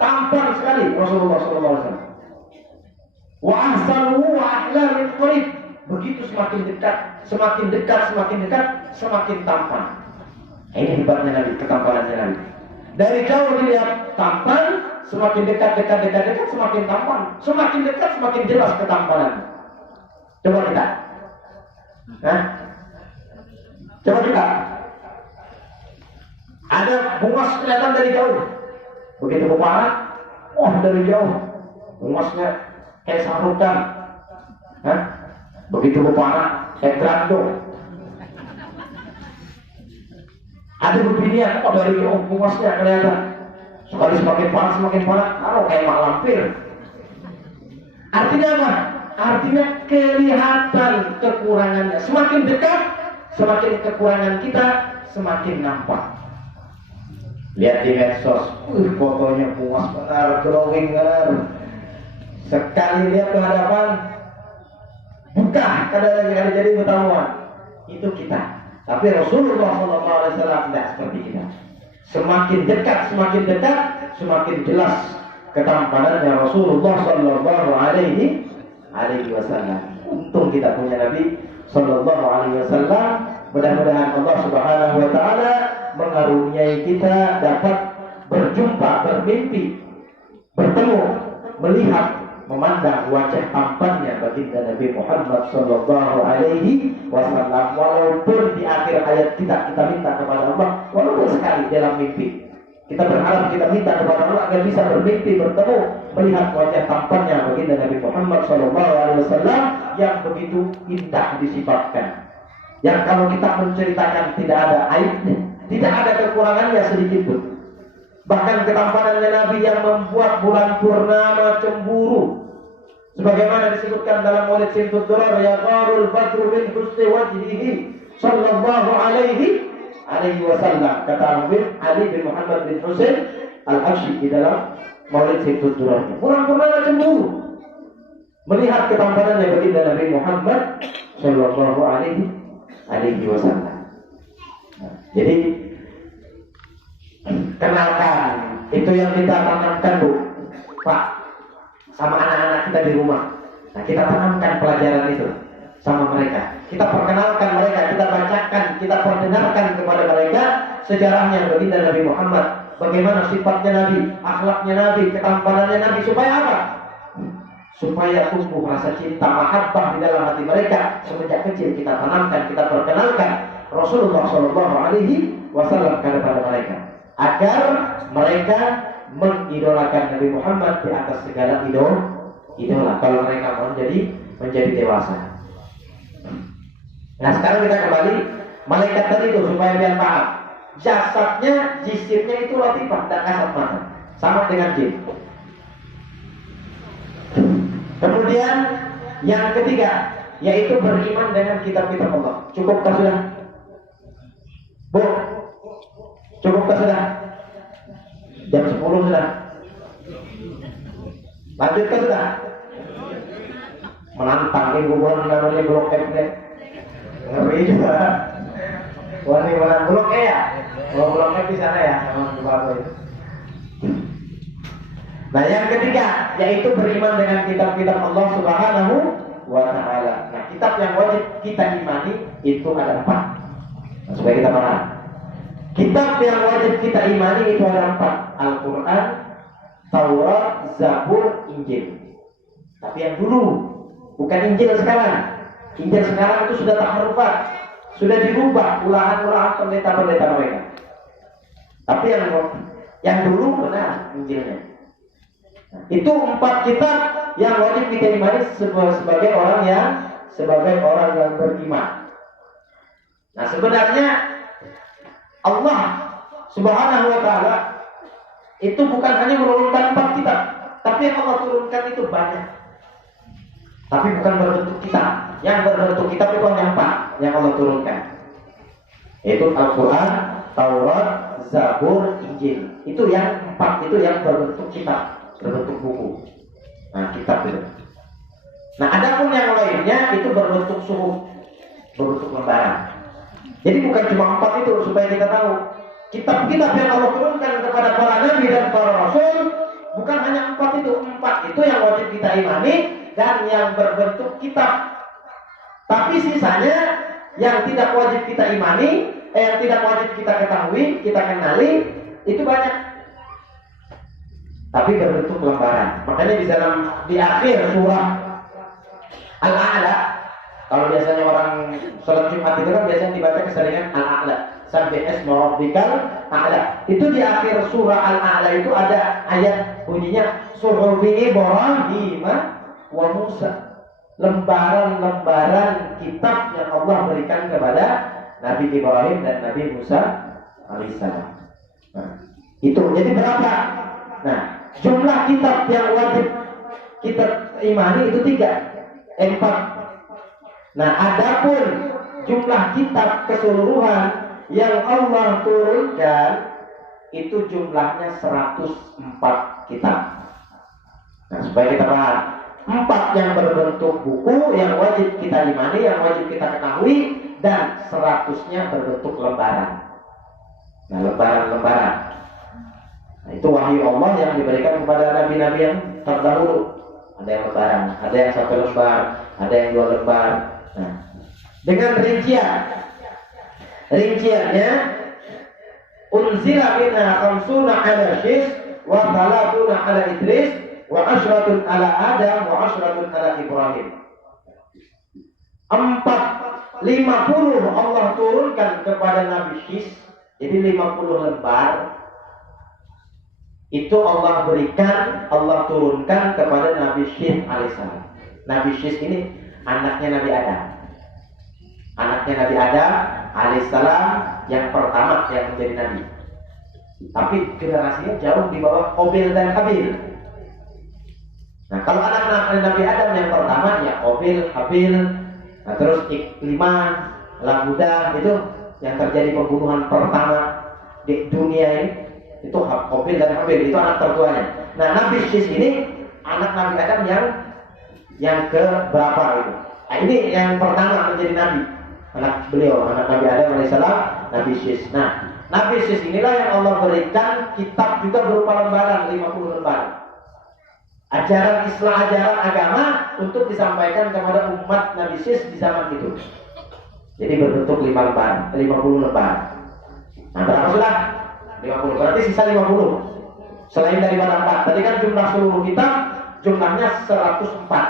tampan sekali Rasulullah SAW. Wa ahsanuhu wa ahla min qarib. Begitu semakin dekat, semakin tampan. Ini hebatnya Nabi, ketampanannya Nabi. Dari jauh dilihat tampan, semakin dekat, semakin tampan. Semakin dekat, semakin jelas ketampanan. Coba kita. Coba kita. Ada bungas kelihatan dari jauh. Begitu keparat, dari jauh. Bungasnya kayak sarukan. Begitu keparat, kayak grandong. Ada beginian, dari jauh bungasnya kelihatan. Sekali semakin panas, kayak mak lampir. Artinya apa? Artinya kelihatan kekurangannya. Semakin dekat, semakin kekurangan kita semakin nampak. Lihat di medsos, fotonya puas benar, glowing benar. Sekali lihat ke hadapan, buka kadang-kadang jadi ketahuan. Itu kita. Tapi Rasulullah SAW tidak seperti kita. Semakin dekat, semakin jelas ketampanannya Rasulullah SAW. Untung kita punya Nabi SAW. Mudah-mudahan Allah Subhanahu Wa Taala mengaruniai kita dapat berjumpa, bermimpi, bertemu, melihat, memandang wajah tampannya baginda Nabi Muhammad Sallallahu Alaihi Wasallam. Walaupun di akhir ayat kita minta kepada Allah, walaupun sekali dalam mimpi, kita berharap, kita minta kepada Allah agar bisa bermimpi, bertemu, melihat wajah tampannya baginda Nabi Muhammad Sallallahu Alaihi Wasallam yang begitu indah disifatkan. Yang kalau kita menceritakan tidak ada aibnya, tidak ada kekurangannya sedikit pun. Bahkan ketampanannya Nabi yang membuat bulan purnama cemburu. Sebagaimana disebutkan dalam Maulid Simtud Durar, ya qarul badru min husni wajhihi sallallahu alaihi wasallam. Kata Ali bin Muhammad bin Husain Al-Habsyi di dalam Maulid Simtud Durar. Bulan purnama cemburu melihat ketampanannya baginda Nabi Muhammad sallallahu alaihi wasallam. Jadi kenalkan, itu yang kita tanamkan Bu, Pak, sama anak-anak kita di rumah. Nah, kita tanamkan pelajaran itu sama mereka. Kita perkenalkan mereka, kita bacakan, kita perdengarkan kepada mereka sejarahnya baginda Nabi Muhammad, bagaimana sifatnya Nabi, akhlaknya Nabi, ketampanannya Nabi, supaya apa? Supaya tumbuh rasa cinta, mahabbah di dalam hati mereka. Semenjak kecil kita tanamkan, kita perkenalkan Rasulullah Shallallahu Alaihi Wasallam kepada mereka, agar mereka mengidolakan Nabi Muhammad di atas segala idola. Kalau mereka mau menjadi dewasa. Nah, sekarang kita kembali malaikat tadi itu supaya biar paham. Jasadnya, jisimnya itu latifah dan kasat mata, sama dengan jin. Kemudian yang ketiga, yaitu beriman dengan kitab-kitab Allah. Cukupkah sudah? Bu, cukupkah sudah? Jam 10 sudah. Lanjutkah sudah? Menantang ibu namanya Blok F deh. Ngeri juga. Wah, ini menang Blok E ya? Kalau Blok F di sana ya, sama Bapak itu. Nah, yang ketiga yaitu beriman dengan kitab-kitab Allah Subhanahu wa Ta'ala. Nah, kitab yang wajib kita imani itu ada 4. Nah, supaya kita paham. Kitab yang wajib kita imani itu ada 4. Al-Quran, Taurat, Zabur, Injil. Tapi yang dulu, bukan Injil sekarang. Injil sekarang itu sudah tahrifat, sudah dirubah ulahan-ulahan pendeta-pendeta mereka. Tapi yang dulu benar Injilnya. Itu 4 kitab yang wajib kita imani sebagai orang yang beriman. Nah, sebenarnya Allah Subhanahu wa Ta'ala itu bukan hanya menurunkan 4 kitab, tapi yang Allah turunkan itu banyak. Tapi bukan berbentuk kitab. Yang berbentuk kitab itu hanya 4 yang Allah turunkan. Yaitu Al-Quran, Taurat, Zabur, Injil. Itu yang 4 itu yang berbentuk kitab, berbentuk buku. Nah, kitab itu. Nah, adapun yang lainnya itu berbentuk suhuf, berbentuk lembaran. Jadi bukan cuma 4 itu, supaya kita tahu. Kitab-kitab yang Allah turunkan kepada para nabi dan para rasul bukan hanya 4 itu. 4 itu yang wajib kita imani, dan yang berbentuk kitab. Tapi sisanya yang tidak wajib kita imani, yang tidak wajib kita ketahui, kita kenali, itu banyak. Tapi berbentuk lembaran. Makanya di akhir surah Al-A'la, kalau biasanya orang sholat Jumat itu kan biasanya dibaca keseringan Al-A'la, sampai isma rabbikal a'la. Itu di akhir surah Al-A'la itu ada ayat bunyinya suhufi Ibrahim wa Musa. Lembaran-lembaran kitab yang Allah berikan kepada Nabi Ibrahim dan Nabi Musa alaihissalam. Nah, itu jadi berapa? Nah, jumlah kitab yang wajib kita imani itu 4. Nah, adapun jumlah kitab keseluruhan yang Allah turunkan itu jumlahnya 104 kitab. Nah, supaya kita paham, 4 yang berbentuk buku yang wajib kita imani, yang wajib kita ketahui, dan 100-nya berbentuk lembaran. Nah, lembaran-lembaran. Nah, itu wahyu Allah yang diberikan kepada nabi-nabi yang terdahulu. Ada yang lembaran, ada yang 1 lembar, ada yang 2 lembar. Nah, dengan rinciannya unzila minha khamsuna ala Syis wa 30 ala Idris wa 10 ala Adam wa 10 ala Ibrahim. 50 Allah turunkan kepada Nabi Syis. Jadi 50 lembar itu Allah berikan, Allah turunkan kepada Nabi Syis alaihissalam. Nabi Syis ini anaknya Nabi Adam. Anaknya Nabi Adam alaihissalam yang pertama yang menjadi nabi. Tapi generasinya jauh di bawah Qabil dan Habil. Nah, kalau anak-anak Nabi Adam yang pertama ya Qabil, Habil, nah terus Iklimah, Labuda, itu yang terjadi pembunuhan pertama di dunia ini, itu Qabil dan Habil, itu anak tertuanya. Nah, Nabi Syis ini anak Nabi Adam yang ke berapa itu? Nah, ini yang pertama menjadi nabi. Anak beliau, anak Nabi Adam alaihissalam, Nabi Syis. Nah, Nabi Syis inilah yang Allah berikan kitab juga berupa lembaran, 50 lembar. Ajaran Islam, ajaran agama untuk disampaikan kepada umat Nabi Syis di zaman itu. Jadi berbentuk 5 lembar, 50 lembar. Nah, berapa sudah? 50, berarti sisa 50. Selain daripada 4. Tadi kan jumlah seluruh kitab jumlahnya 104.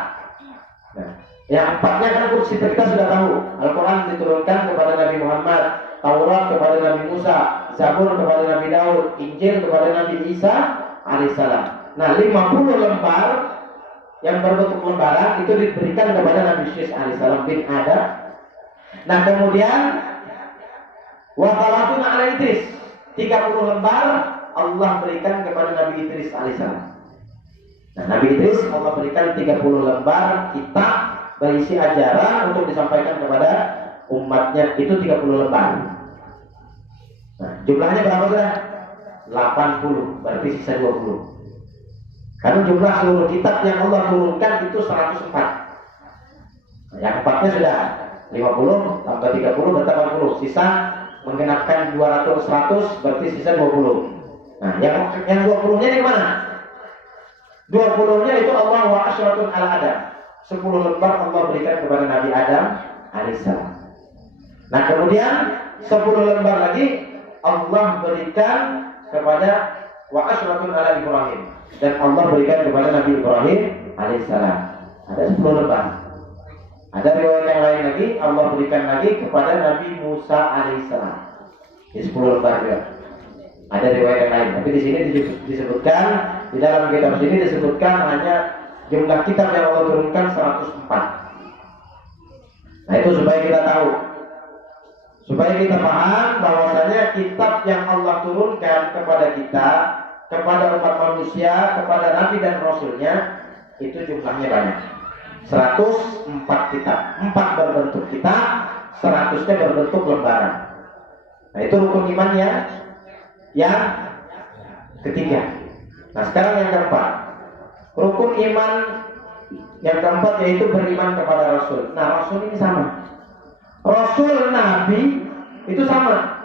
Nah, yang 4-nya kan kita sudah tahu. Al-Quran diturunkan kepada Nabi Muhammad, Taurat kepada Nabi Musa, Zabur kepada Nabi Daud, Injil kepada Nabi Isa alaihissalam. Nah, 50 lembar yang berbentuk lembaran itu diberikan kepada Nabi Syis alaihissalam bin Adam. Nah, kemudian wa ala Idris, 30 lembar Allah berikan kepada Nabi Idris alaihissalam. Nah, Nabi Idris Allah berikan 30 lembar kitab berisi ajaran untuk disampaikan kepada umatnya, itu 30 lembar. Nah, jumlahnya berapa sudah? 80, berarti sisa 20. Karena jumlah seluruh kitab yang Allah turunkan itu 104. Nah, yang 4-nya sudah 50 tambah 30 bertambah 80. Sisa menggenapkan 200, 100 berarti sisa 20. Nah, yang 20-nya di mana? 20-nya itu Allah wa 10 ala Adam. 10 lembar Allah berikan kepada Nabi Adam alaihissalam. Nah, kemudian 10 lembar lagi Allah berikan kepada wa 10 ala Ibrahim, dan Allah berikan kepada Nabi Ibrahim alaihissalam. Ada 10 lembar. Ada riwayat yang lain lagi Allah berikan lagi kepada Nabi Musa alaihissalam. Di 10 lembar juga. Ada riwayat yang lain, tapi di sini disebutkan, di dalam kitab sini disebutkan hanya jumlah kitab yang Allah turunkan 104. Nah, itu supaya kita tahu, supaya kita paham bahwasanya kitab yang Allah turunkan kepada kita, kepada umat manusia, kepada Nabi dan Rasulnya, itu jumlahnya banyak. 104 kitab, 4 berbentuk kitab, 100-nya berbentuk lembaran. Nah, itu rukun imannya yang ketiga. Nah, sekarang yang keempat, rukun iman yang keempat yaitu beriman kepada Rasul. Nah, Rasul ini sama. Rasul Nabi itu sama.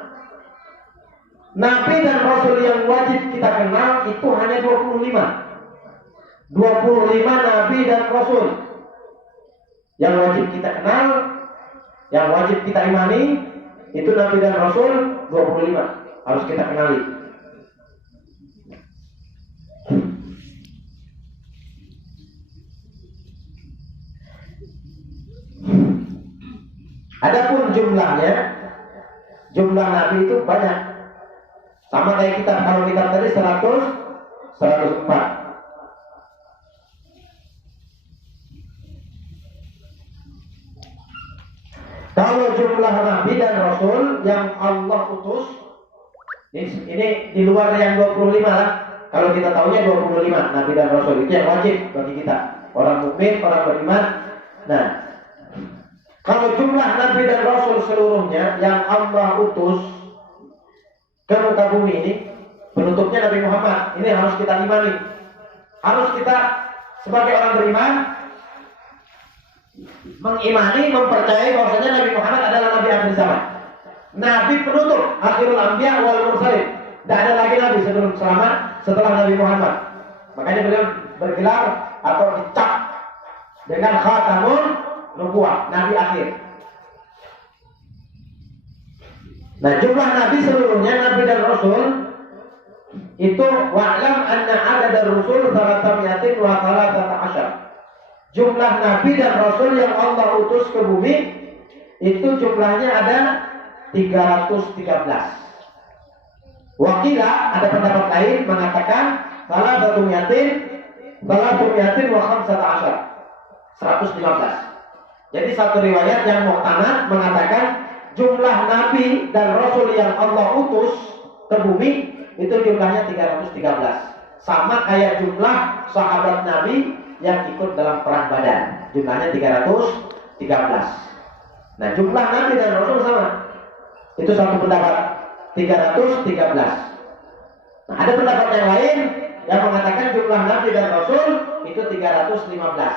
Nabi dan Rasul yang wajib kita kenal itu hanya 25. 25 nabi dan rasul yang wajib kita kenal, yang wajib kita imani. Itu nabi dan rasul 25 harus kita kenali. Adapun jumlahnya, jumlah nabi itu banyak. Sama kayak kita, kalau kita tadi 104. Kalau jumlah nabi dan rasul yang Allah utus, ini di luar yang 25 lah. Kalau kita tahunya 25 nabi dan rasul itu yang wajib bagi kita, orang mukmin, orang beriman. Nah, kalau jumlah nabi dan rasul seluruhnya yang Allah utus ke muka bumi ini, penutupnya Nabi Muhammad. Ini harus kita imani. Harus kita sebagai orang beriman mengimani, mempercayai bahwasanya Nabi Muhammad adalah Nabi akhir zaman, Nabi penutup, akhirul anbiya wal mursalin. Tidak ada lagi Nabi setelah Nabi Muhammad. Makanya beliau bergelar atau dicap dengan khatamun nubuwah, Nabi akhir. Nah, jumlah Nabi seluruhnya, Nabi dan Rasul itu wa'lam anna adad ar-rusul 300 wa 13. Jumlah Nabi dan Rasul yang Allah utus ke bumi itu jumlahnya ada 313. Wakila, ada pendapat lain mengatakan salah satu yatim wa 115. Jadi satu riwayat yang muhtamad mengatakan jumlah Nabi dan Rasul yang Allah utus ke bumi itu jumlahnya 313. Sama kayak jumlah sahabat Nabi yang ikut dalam perang Badar, jumlahnya 313. Nah, jumlah Nabi dan Rasul sama. Itu satu pendapat, 313. Nah, ada pendapat yang lain yang mengatakan jumlah Nabi dan Rasul itu 315.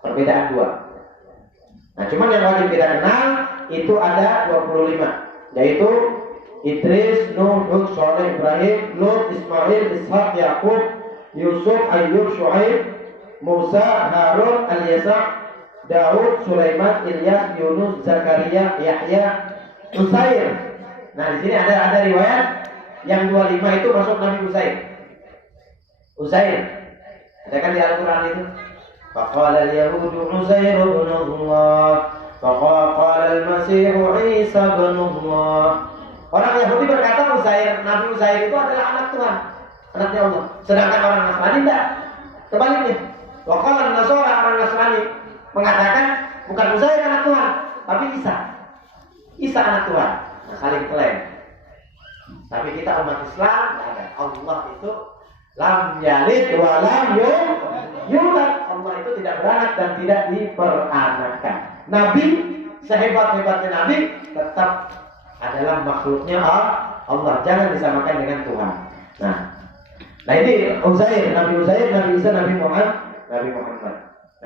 Perbedaan dua. Nah, cuman yang wajib kita kenal itu ada 25, yaitu Idris, Nuh, Hud, Shalih, Ibrahim, Lut, Ismail, Ishaq, Yaqub, Yusuf, Ayyub, Shu'aib, Musa, Harun, Al-Yasa, Daud, Sulaiman, Ilyas, Yunus, Zakaria, Yahya, Uzair. Nah, di sini ada riwayat yang 25 itu masuk Nabi Uzair. Uzair. Ada kan di Al-Qur'an itu? Faqala al-yahudu Uzair ibn Allah, faqala al-Masih Isa ibn Allah. Orang Yahudi berkata Nabi Uzair itu adalah anak Tuhan, anaknya Allah. Sedangkan orang Nasrani tidak. Sebaliknya. Waqala an-Nasara, orang Nasrani mengatakan bukan Uzair anak Tuhan, tapi Isa anak Tuhan. Nah, saling klaim. Tapi kita umat Islam tidak ada. Allah itu lam yalid wa lam yulad. Allah itu tidak beranak dan tidak diperanakkan. Nabi, sehebat-hebatnya Nabi, tetap adalah makhluknya Allah. Jangan disamakan dengan Tuhan. Nah ini Uzair, Nabi Uzair, Nabi Isa, Nabi Muhammad. Nah,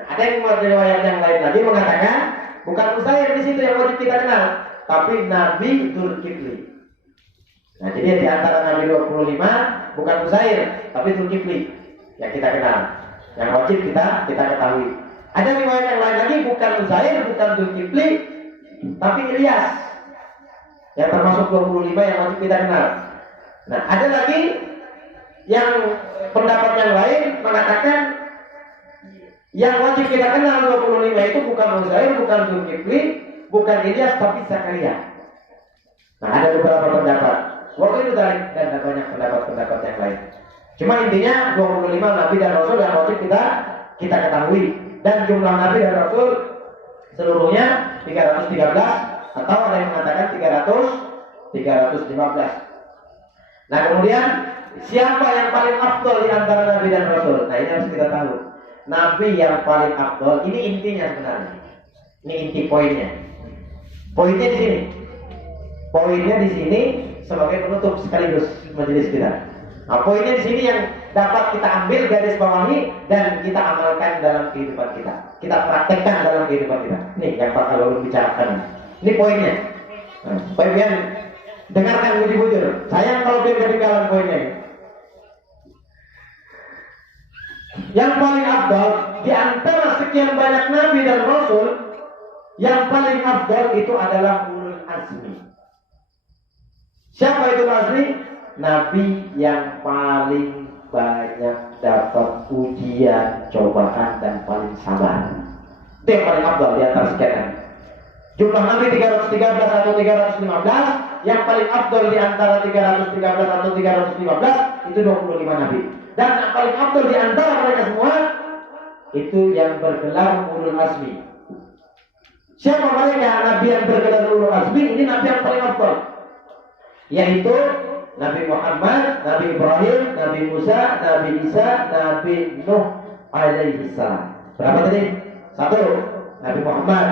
ada yang riwayat yang lain lagi mengatakan bukan Uzair di situ yang wajib kita kenal, tapi Nabi Dzulkifli. Nah, jadi di antara Nabi 25 bukan Uzair, tapi Dzulkifli yang kita kenal, yang wajib kita ketahui. Ada riwayat yang lain lagi bukan Uzair, bukan Dzulkifli, tapi Ilyas, yang termasuk 25 yang wajib kita kenal. Nah, ada lagi yang pendapat yang lain mengatakan yang wajib kita kenal 25 itu bukan Uzair, bukan Dzulkifli, bukan Ilyas, tapi Zakaria. Nah, ada beberapa pendapat. Waktu itu dan ada banyak pendapat yang lain. Cuma intinya 25 Nabi dan Rasul yang wajib kita ketahui. Dan jumlah Nabi dan Rasul seluruhnya 313, atau ada yang mengatakan 315. Nah, kemudian siapa yang paling afdal di antara Nabi dan Rasul? Nah, ini harus kita tahu. Nabi yang paling afdal, ini intinya sebenarnya. Ini inti poinnya. Poinnya di sini. Poinnya di sini sebagai penutup sekaligus majelis kita. Nah, poinnya di sini yang dapat kita ambil garis bawahi dan kita amalkan dalam kehidupan kita. Kita praktekkan dalam kehidupan kita. Nih yang Pak Alulun bicarakan. Ini poinnya. Nah, supaya biar dengarkan bujur-bujur. Sayang kalau biar ketinggalan poinnya. Yang paling afdal di antara sekian banyak nabi dan rasul, yang paling afdal itu adalah ulul azmi. Siapa itu azmi? Nabi yang paling banyak dapat ujian, cobaan, dan paling sabar. Itu yang paling afdal di antara sekian. Jumlah nabi 313 atau 315, yang paling afdal di antara 313 atau 315 itu 25 nabi. Dan yang paling afdal di antara mereka semua itu yang bergelar ulul azmi. Siapa mereka nabi yang bergelar ulul azmi? Ini nabi yang paling afdal, yaitu Nabi Muhammad, Nabi Ibrahim, Nabi Musa, Nabi Isa, Nabi Nuh alaihi salam. Berapa tadi? 1, Nabi Muhammad.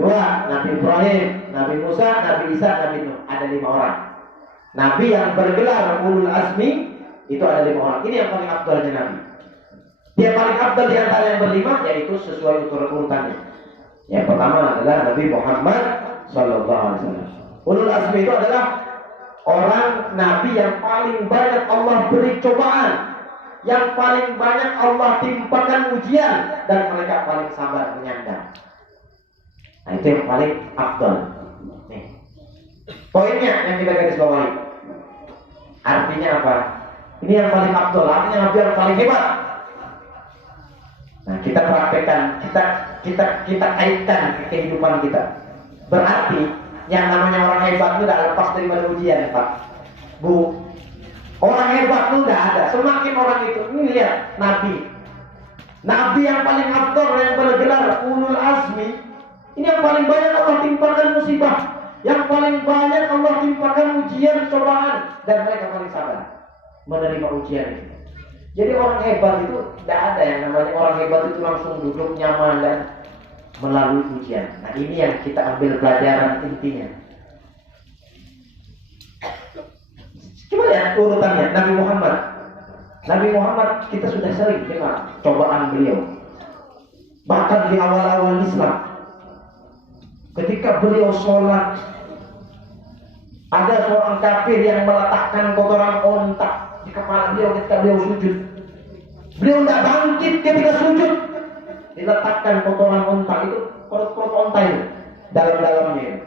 2, Nabi Ibrahim, Nabi Musa, Nabi Isa, Nabi Nuh. Ada 5 orang. Nabi yang bergelar ulul azmi itu ada 5 orang. Ini yang paling afdalnya Nabi. Dia paling afdal di antara yang berlima, yaitu sesuai urutannya. Yang pertama adalah Nabi Muhammad sallallahu alaihi wasallam. Ulul azmi itu adalah orang nabi yang paling banyak Allah beri cobaan, yang paling banyak Allah timpakan ujian, dan mereka paling sabar menyandang. Nah, itu yang paling afdal. Nih, poinnya yang kita garis bawahi. Artinya apa? Ini yang paling afdal, artinya nabi yang paling hebat. Nah, kita praktekkan, kita kaitkan ke kehidupan kita. Berarti yang namanya orang hebat itu udah lepas dari ujian, Pak. Bu, orang hebat itu udah ada. Semakin orang itu, ini lihat Nabi yang paling afdal, yang bergelar ulul azmi. Ini yang paling banyak Allah timpakan musibah, yang paling banyak Allah timpakan ujian, cobaan, dan mereka paling sabar menerima ujian itu. Jadi orang hebat itu tidak ada yang namanya orang hebat itu langsung duduk nyaman dan melalui ujian. Nah, ini yang kita ambil pelajaran intinya. Coba lihat urutannya. Nabi Muhammad kita sudah sering dengar cobaan beliau. Bahkan di awal-awal Islam, ketika beliau sholat, ada seorang kafir yang meletakkan kotoran onta di kepala beliau ketika beliau sujud. Beliau tidak bangkit ketika sujud. Diletakkan kotoran onta itu, perut onta itu dalam-dalamnya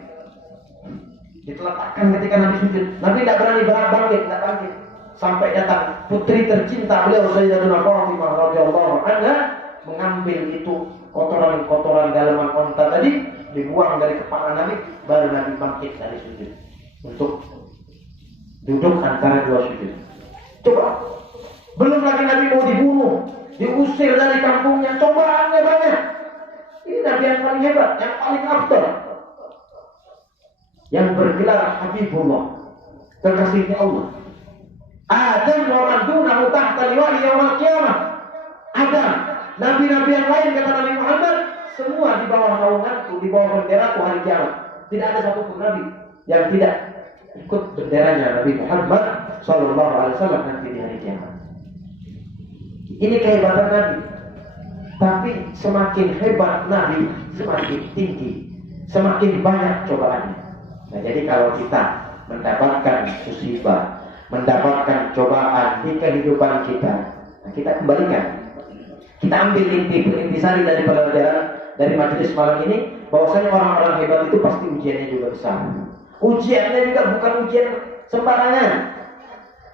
itu diletakkan ketika Nabi sujud. Nabi tidak berani bangkit, sampai datang putri tercinta beliau Sayyidatuna Fatimah radhiyallahu anha mengambil itu kotoran dalaman onta tadi, dibuang dari kepala Nabi, baru Nabi bangkit dari sujud untuk duduk antara dua sujud. Coba, belum lagi Nabi mau dibunuh, diusir dari kampungnya, cobaannya banyak. Ini Nabi yang paling hebat, yang paling afdal, yang bergelar Habibullah, kekasihnya Allah. Adam wa man dunahu tahta liwa'i yaumil qiyamah. Adam, nabi-nabi yang lain kata Nabi Muhammad, semua di bawah naunganku, di bawah benderaku hari kiamat. Tidak ada satupun nabi yang tidak ikut benderanya Nabi Muhammad sallallahu alaihi wasallam nanti di hari kiamat. Ini kehebatan Nabi. Tapi semakin hebat Nabi, semakin tinggi, semakin banyak cobaannya. Nah, jadi kalau kita mendapatkan musibah, mendapatkan cobaan di kehidupan kita, nah kita kembalikan. Kita ambil intisari dari pelajaran dari majelis malam ini, bahwasanya orang-orang hebat itu pasti ujiannya juga besar. Ujiannya juga bukan ujian sembarangan.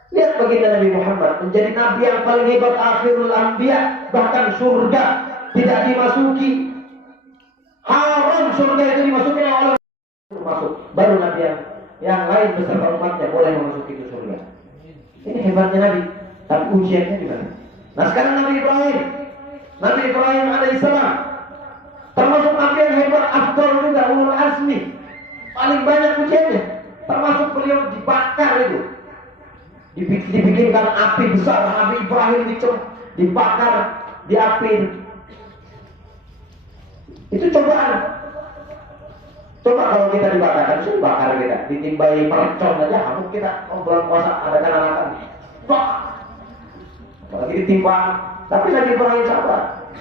Lihat baginda Nabi Muhammad menjadi nabi yang paling hebat, akhirul anbiya, bahkan surga tidak dimasuki, haram surga itu dimasuki oleh masuk, baru nabi yang lain beserta umatnya boleh memasuki itu surga. Ini hebatnya Nabi. Tapi ujiannya gimana? Nah, sekarang Nabi Ibrahim alaihissalam termasuk nabi yang hebat, afdal juga, ulul azmi, paling banyak ujiannya. Termasuk beliau dibakar itu, dibikinkan api besar. Nabi Ibrahim dibakar di api. Itu cobaan. Coba kalau kita dibakar, kan bakar kita, ditimbai mercon aja, kamu kita bulan puasa ada kan wah, apalagi ditimpa. Tapi Nabi Ibrahim sabar.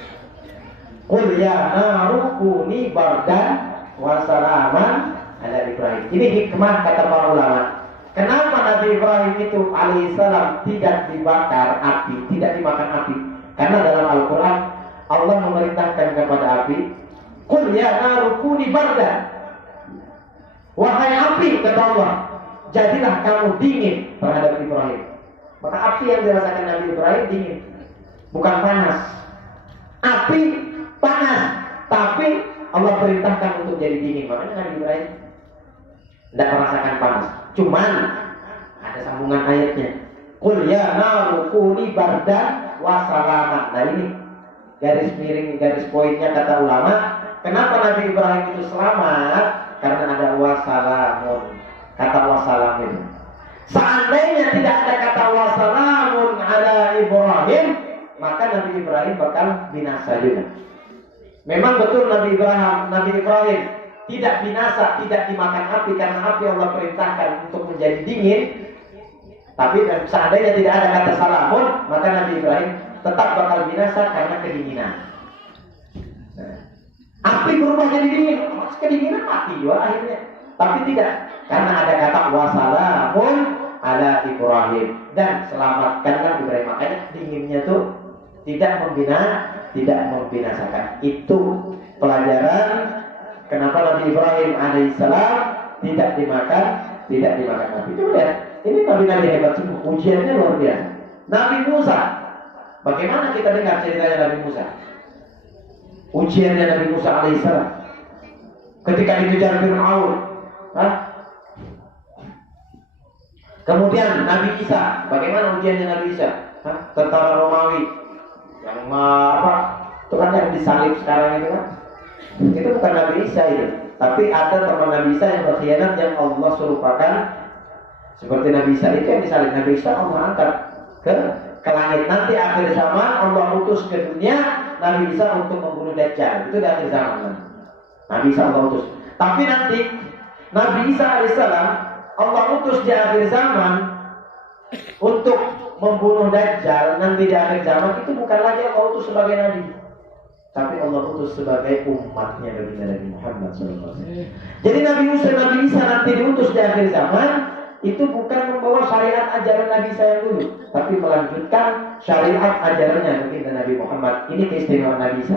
Qul ya naru kuni bardan wa salaman ala Ibrahim. Ini hikmah kata para ulama. Kenapa Nabi Ibrahim itu alaihissalam tidak dibakar api, tidak dimakan api? Karena dalam Al-Quran Allah memerintahkan kepada api, "Qul ya naru kuni bardan." Wahai api, kata Allah, jadilah kamu dingin terhadap Ibrahim. Maka api yang dirasakan Nabi Ibrahim dingin, bukan panas. Api panas, tapi Allah perintahkan untuk jadi dingin. Makanya Nabi Ibrahim tidak merasakan panas. Cuman ada sambungan ayatnya. Qul ya naru kuni bardan wa salaman. Nah ini garis miring, garis poinnya kata ulama. Kenapa Nabi Ibrahim itu selamat? Karena ada wasalamun. Kata wasalam itu. Seandainya tidak ada kata wasalamun ala Ibrahim, maka Nabi Ibrahim bakal binasa juga. Memang betul Nabi Ibrahim tidak binasa, tidak dimakan api karena api Allah perintahkan untuk menjadi dingin. Tapi seandainya tidak ada kata salamun, maka Nabi Ibrahim tetap bakal binasa karena kedinginan. Api berubah jadi dingin, kedinginan mati juga akhirnya. Tapi tidak, karena ada kata wasalamun ala Ibrahim, dan selamatkanlah Ibrahim. Makanya dinginnya tuh tidak membinasakan. Itu pelajaran kenapa Nabi Ibrahim alaihissalam tidak dimakan api. Coba lihat, ini nabi-nabi hebat semua, ujiannya luar biasa. Nabi Musa, bagaimana kita dengar ceritanya Nabi Musa? Ujiannya Nabi Musa alaihissalam ketika dikejar Fir'aun. Kemudian Nabi Isa, bagaimana ujiannya Nabi Isa? Tentara Romawi yang itu kan yang disalib sekarang itu kan? Itu bukan Nabi Isa itu, tapi ada teman Nabi Isa yang berkhianat yang Allah serupakan seperti Nabi Isa itu yang disalib. Nabi Isa Allah angkat ke langit. Nanti akhir zaman Allah utus ke dunia Nabi Isa untuk membunuh Dajjal. Itu di akhir zaman. Nabi Isa Allah utus. Tapi nanti Nabi Isa alaihissalam Allah utus di akhir zaman untuk membunuh Dajjal. Nanti di akhir zaman itu bukan lagi Allah utus sebagai Nabi, tapi Allah utus sebagai umatnya Nabi Muhammad SAW. Jadi Nabi Isa nanti diutus di akhir zaman itu bukan membawa syariat ajaran Nabi Isa yang dulu, tapi melanjutkan syariat ajarannya Nabi Muhammad. Ini keistimewaan Nabi Isa.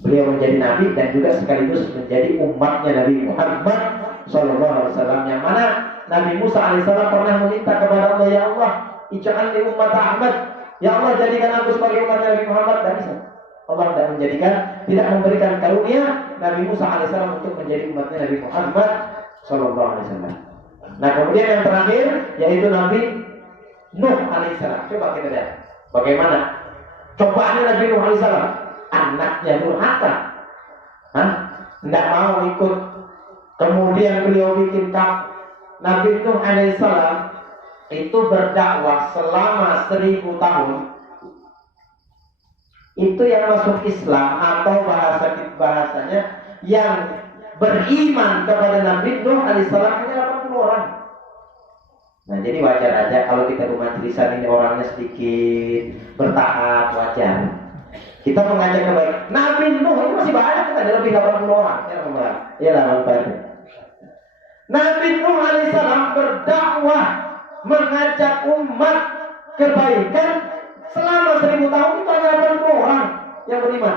Beliau menjadi Nabi dan juga sekaligus menjadi umatnya Nabi Muhammad SAW. Yang mana Nabi Musa alaihissalam pernah meminta kepada Allah, ya Allah, ij'alni ummat Ahmad. Ya Allah, jadikan aku sebagai umatnya Nabi Muhammad. Dan bisa Allah tidak memberikan karunia Nabi Musa alaihissalam untuk menjadi umatnya Nabi Muhammad SAW. Nah kemudian yang terakhir yaitu Nabi Nuh alaihissalam. Coba kita lihat bagaimana cobaannya Nabi Nuh alaihissalam. Anaknya durhaka, tidak mau ikut. Kemudian beliau bikin kaf. Nabi Nuh alaihissalam itu berdakwah selama 1000 tahun. Itu yang masuk Islam atau bahasanya yang beriman kepada Nabi Nuh alaihissalam hanya 80 orang. Nah jadi wajar aja kalau kita bermajlisan ini orangnya sedikit, bertahap, wajar. Kita mengajak kebaikan. Nabi Nuh itu masih banyak, kita ada lebih 80 orang. Ya lah, Nabi Nuh alaihissalam berdakwah mengajak umat kebaikan selama 1000 tahun itu hanya 80 orang yang beriman.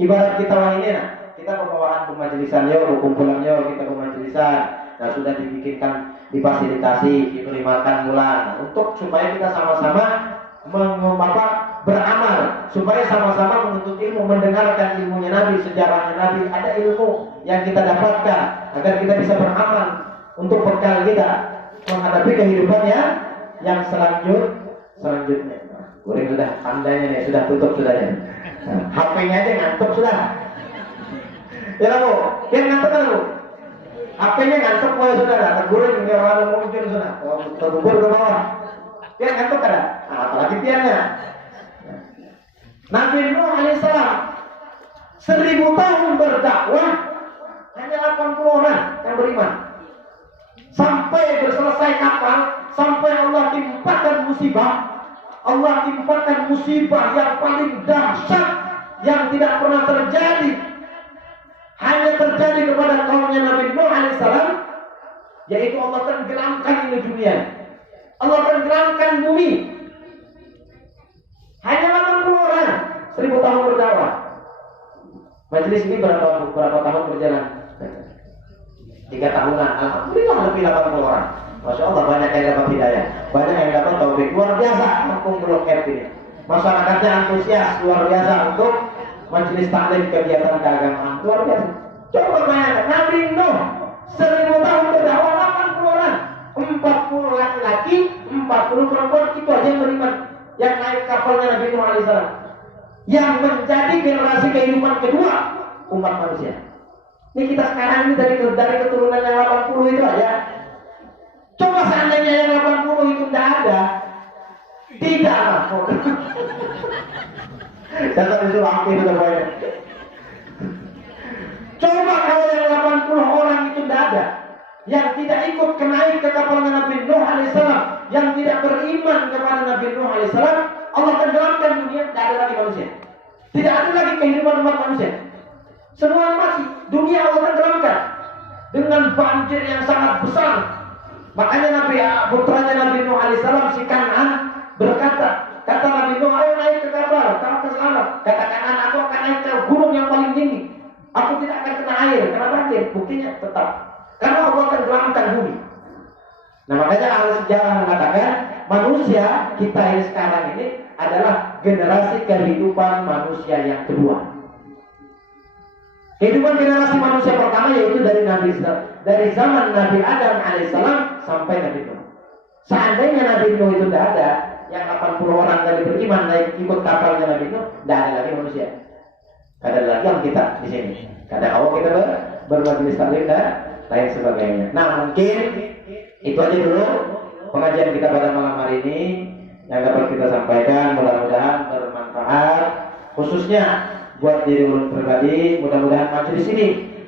Ibarat kita ini, kita pembawaan pemajlisan yuk, kumpulan yuk, kita pemajlisan. Nah sudah dibikinkan, difasilitasi, diberi makan bulan untuk supaya kita sama-sama beramal, supaya sama-sama menuntut ilmu, mendengarkan ilmunya Nabi, sejarahnya Nabi, ada ilmu yang kita dapatkan agar kita bisa beramal untuk bekal kita menghadapi kehidupannya yang selanjutnya. Goreng sudah, tandanya nih sudah tutup sudah ya. HP-nya aja ngantuk sudah. Ya lah Bu, dia ngantuk kan Bu? HP-nya ngantuk sudah, tergoreng dia orang mungkin sudah, tergugur ke bawah. Dia ngantuk kan? Apalagi tiannya. Nabi Nuh alaihissalam 1000 tahun berdakwah hanya 80 orang yang beriman. Sampai selesai kapal, sampai Allah timpakan musibah. Allah timpakan musibah yang paling dahsyat yang tidak pernah terjadi. Hanya terjadi kepada kaumnya Nabi Nuh alaihissalam, yaitu Allah tenggelamkan ini dunia. Allah tenggelamkan bumi. Hanya 80 orang 1000 tahun berdakwah. Majelis ini berapa tahun berjalan? 3 tahunan. Alhamdulillah lebih 80 orang. Masya Allah, banyak yang dapat hidayah, banyak yang dapat taufik. Luar biasa kampung Blok F ini. Masyarakatnya antusias luar biasa untuk majelis taklim kegiatan keagamaan. Luar biasa. Coba bayangkan, Nabi Nuh 1000 tahun berdakwah 80 orang, 40 laki-laki, 40 perempuan, itu aja yang beriman, yang naik kapalnya Nabi Nuh alaihissalam, yang menjadi generasi kehidupan kedua umat manusia. Ini kita sekarang ini dari keturunan yang 80 itu aja. Coba seandainya yang 80 itu tidak ada, tidak lah. Dasar disuruh akhir sudah banyak. Coba kalau yang 80 orang itu tidak ada, yang tidak ikut naik ke kapalnya Nabi Nuh alaihissalam, yang tidak beriman kepada Nabi Nuh alaihissalam, Allah tenggelamkan dunia, tidak ada lagi manusia. Tidak ada lagi kehidupan umat manusia. Semua mati, dunia Allah tenggelamkan dengan banjir yang sangat besar. Makanya putranya Nabi Nuh alaihissalam, si Kan'an, berkata, kata Nabi Nuh, ayo naik ke kapal, kamu ke selamat. Kata Kan'an, aku akan naik ke gunung yang paling tinggi. Aku tidak akan kena air, karena banjir. Buktinya tetap, karena Allah akan gelamkan bumi. Nah makanya ahli sejarah mengatakan, manusia kita ini sekarang ini adalah generasi kehidupan manusia yang kedua. Kehidupan generasi manusia pertama yaitu dari zaman Nabi Adam alaihissalam sampai Nabi Nuh. Seandainya Nabi Nuh itu tidak ada, yang 80 orang tadi beriman naik ikut kapalnya Nabi Nuh, tidak ada lagi manusia. Tidak ada lagi yang kita di sini. Kadang awal kita bermajelis taklim dan lain sebagainya. Nah mungkin itu aja dulu pengajian kita pada malam hari ini yang dapat kita sampaikan. Mudah-mudahan bermanfaat, khususnya buat diri ulun pribadi. Mudah-mudahan majelis ini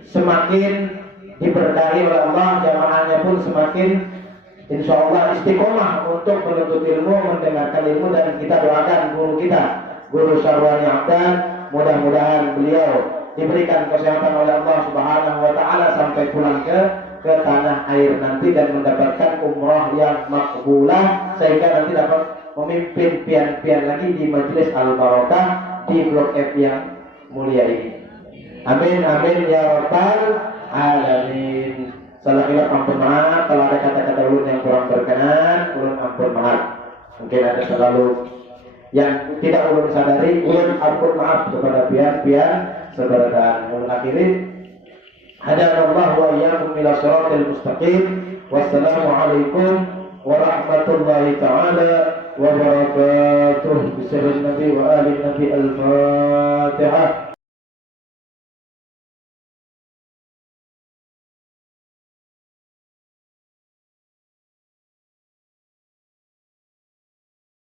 semakin diberkahi oleh Allah, jamaahnya pun semakin insya Allah istiqomah untuk menuntut ilmu, mendengarkan ilmu, dan kita doakan guru kita, Guru Syarwani Abdan, mudah-mudahan beliau diberikan kesehatan oleh Allah Subhanahu wa taala sampai pulang ke tanah air nanti dan mendapatkan umrah yang makbulah, sehingga nanti dapat memimpin pian-pian lagi di majelis Al-Barakah di Blok F yang mulia ini. Amin amin ya rabbal alamin. Salah hilaf ampun maaf, kalau ada kata-kata ulun yang kurang berkenan, ulun ampun maaf. Mungkin ada selalu yang tidak ulun sadari, ulun ampun maaf kepada pian-pian saudara. Dan ulun akhiri, hadanallahu wa iyyakum ila shiratal mustaqim. Wassalamualaikum warahmatullahi taala wabarakatuh. Bismillahirrahmanirrahim. Nabi wa ali Nabi al-Fatihah.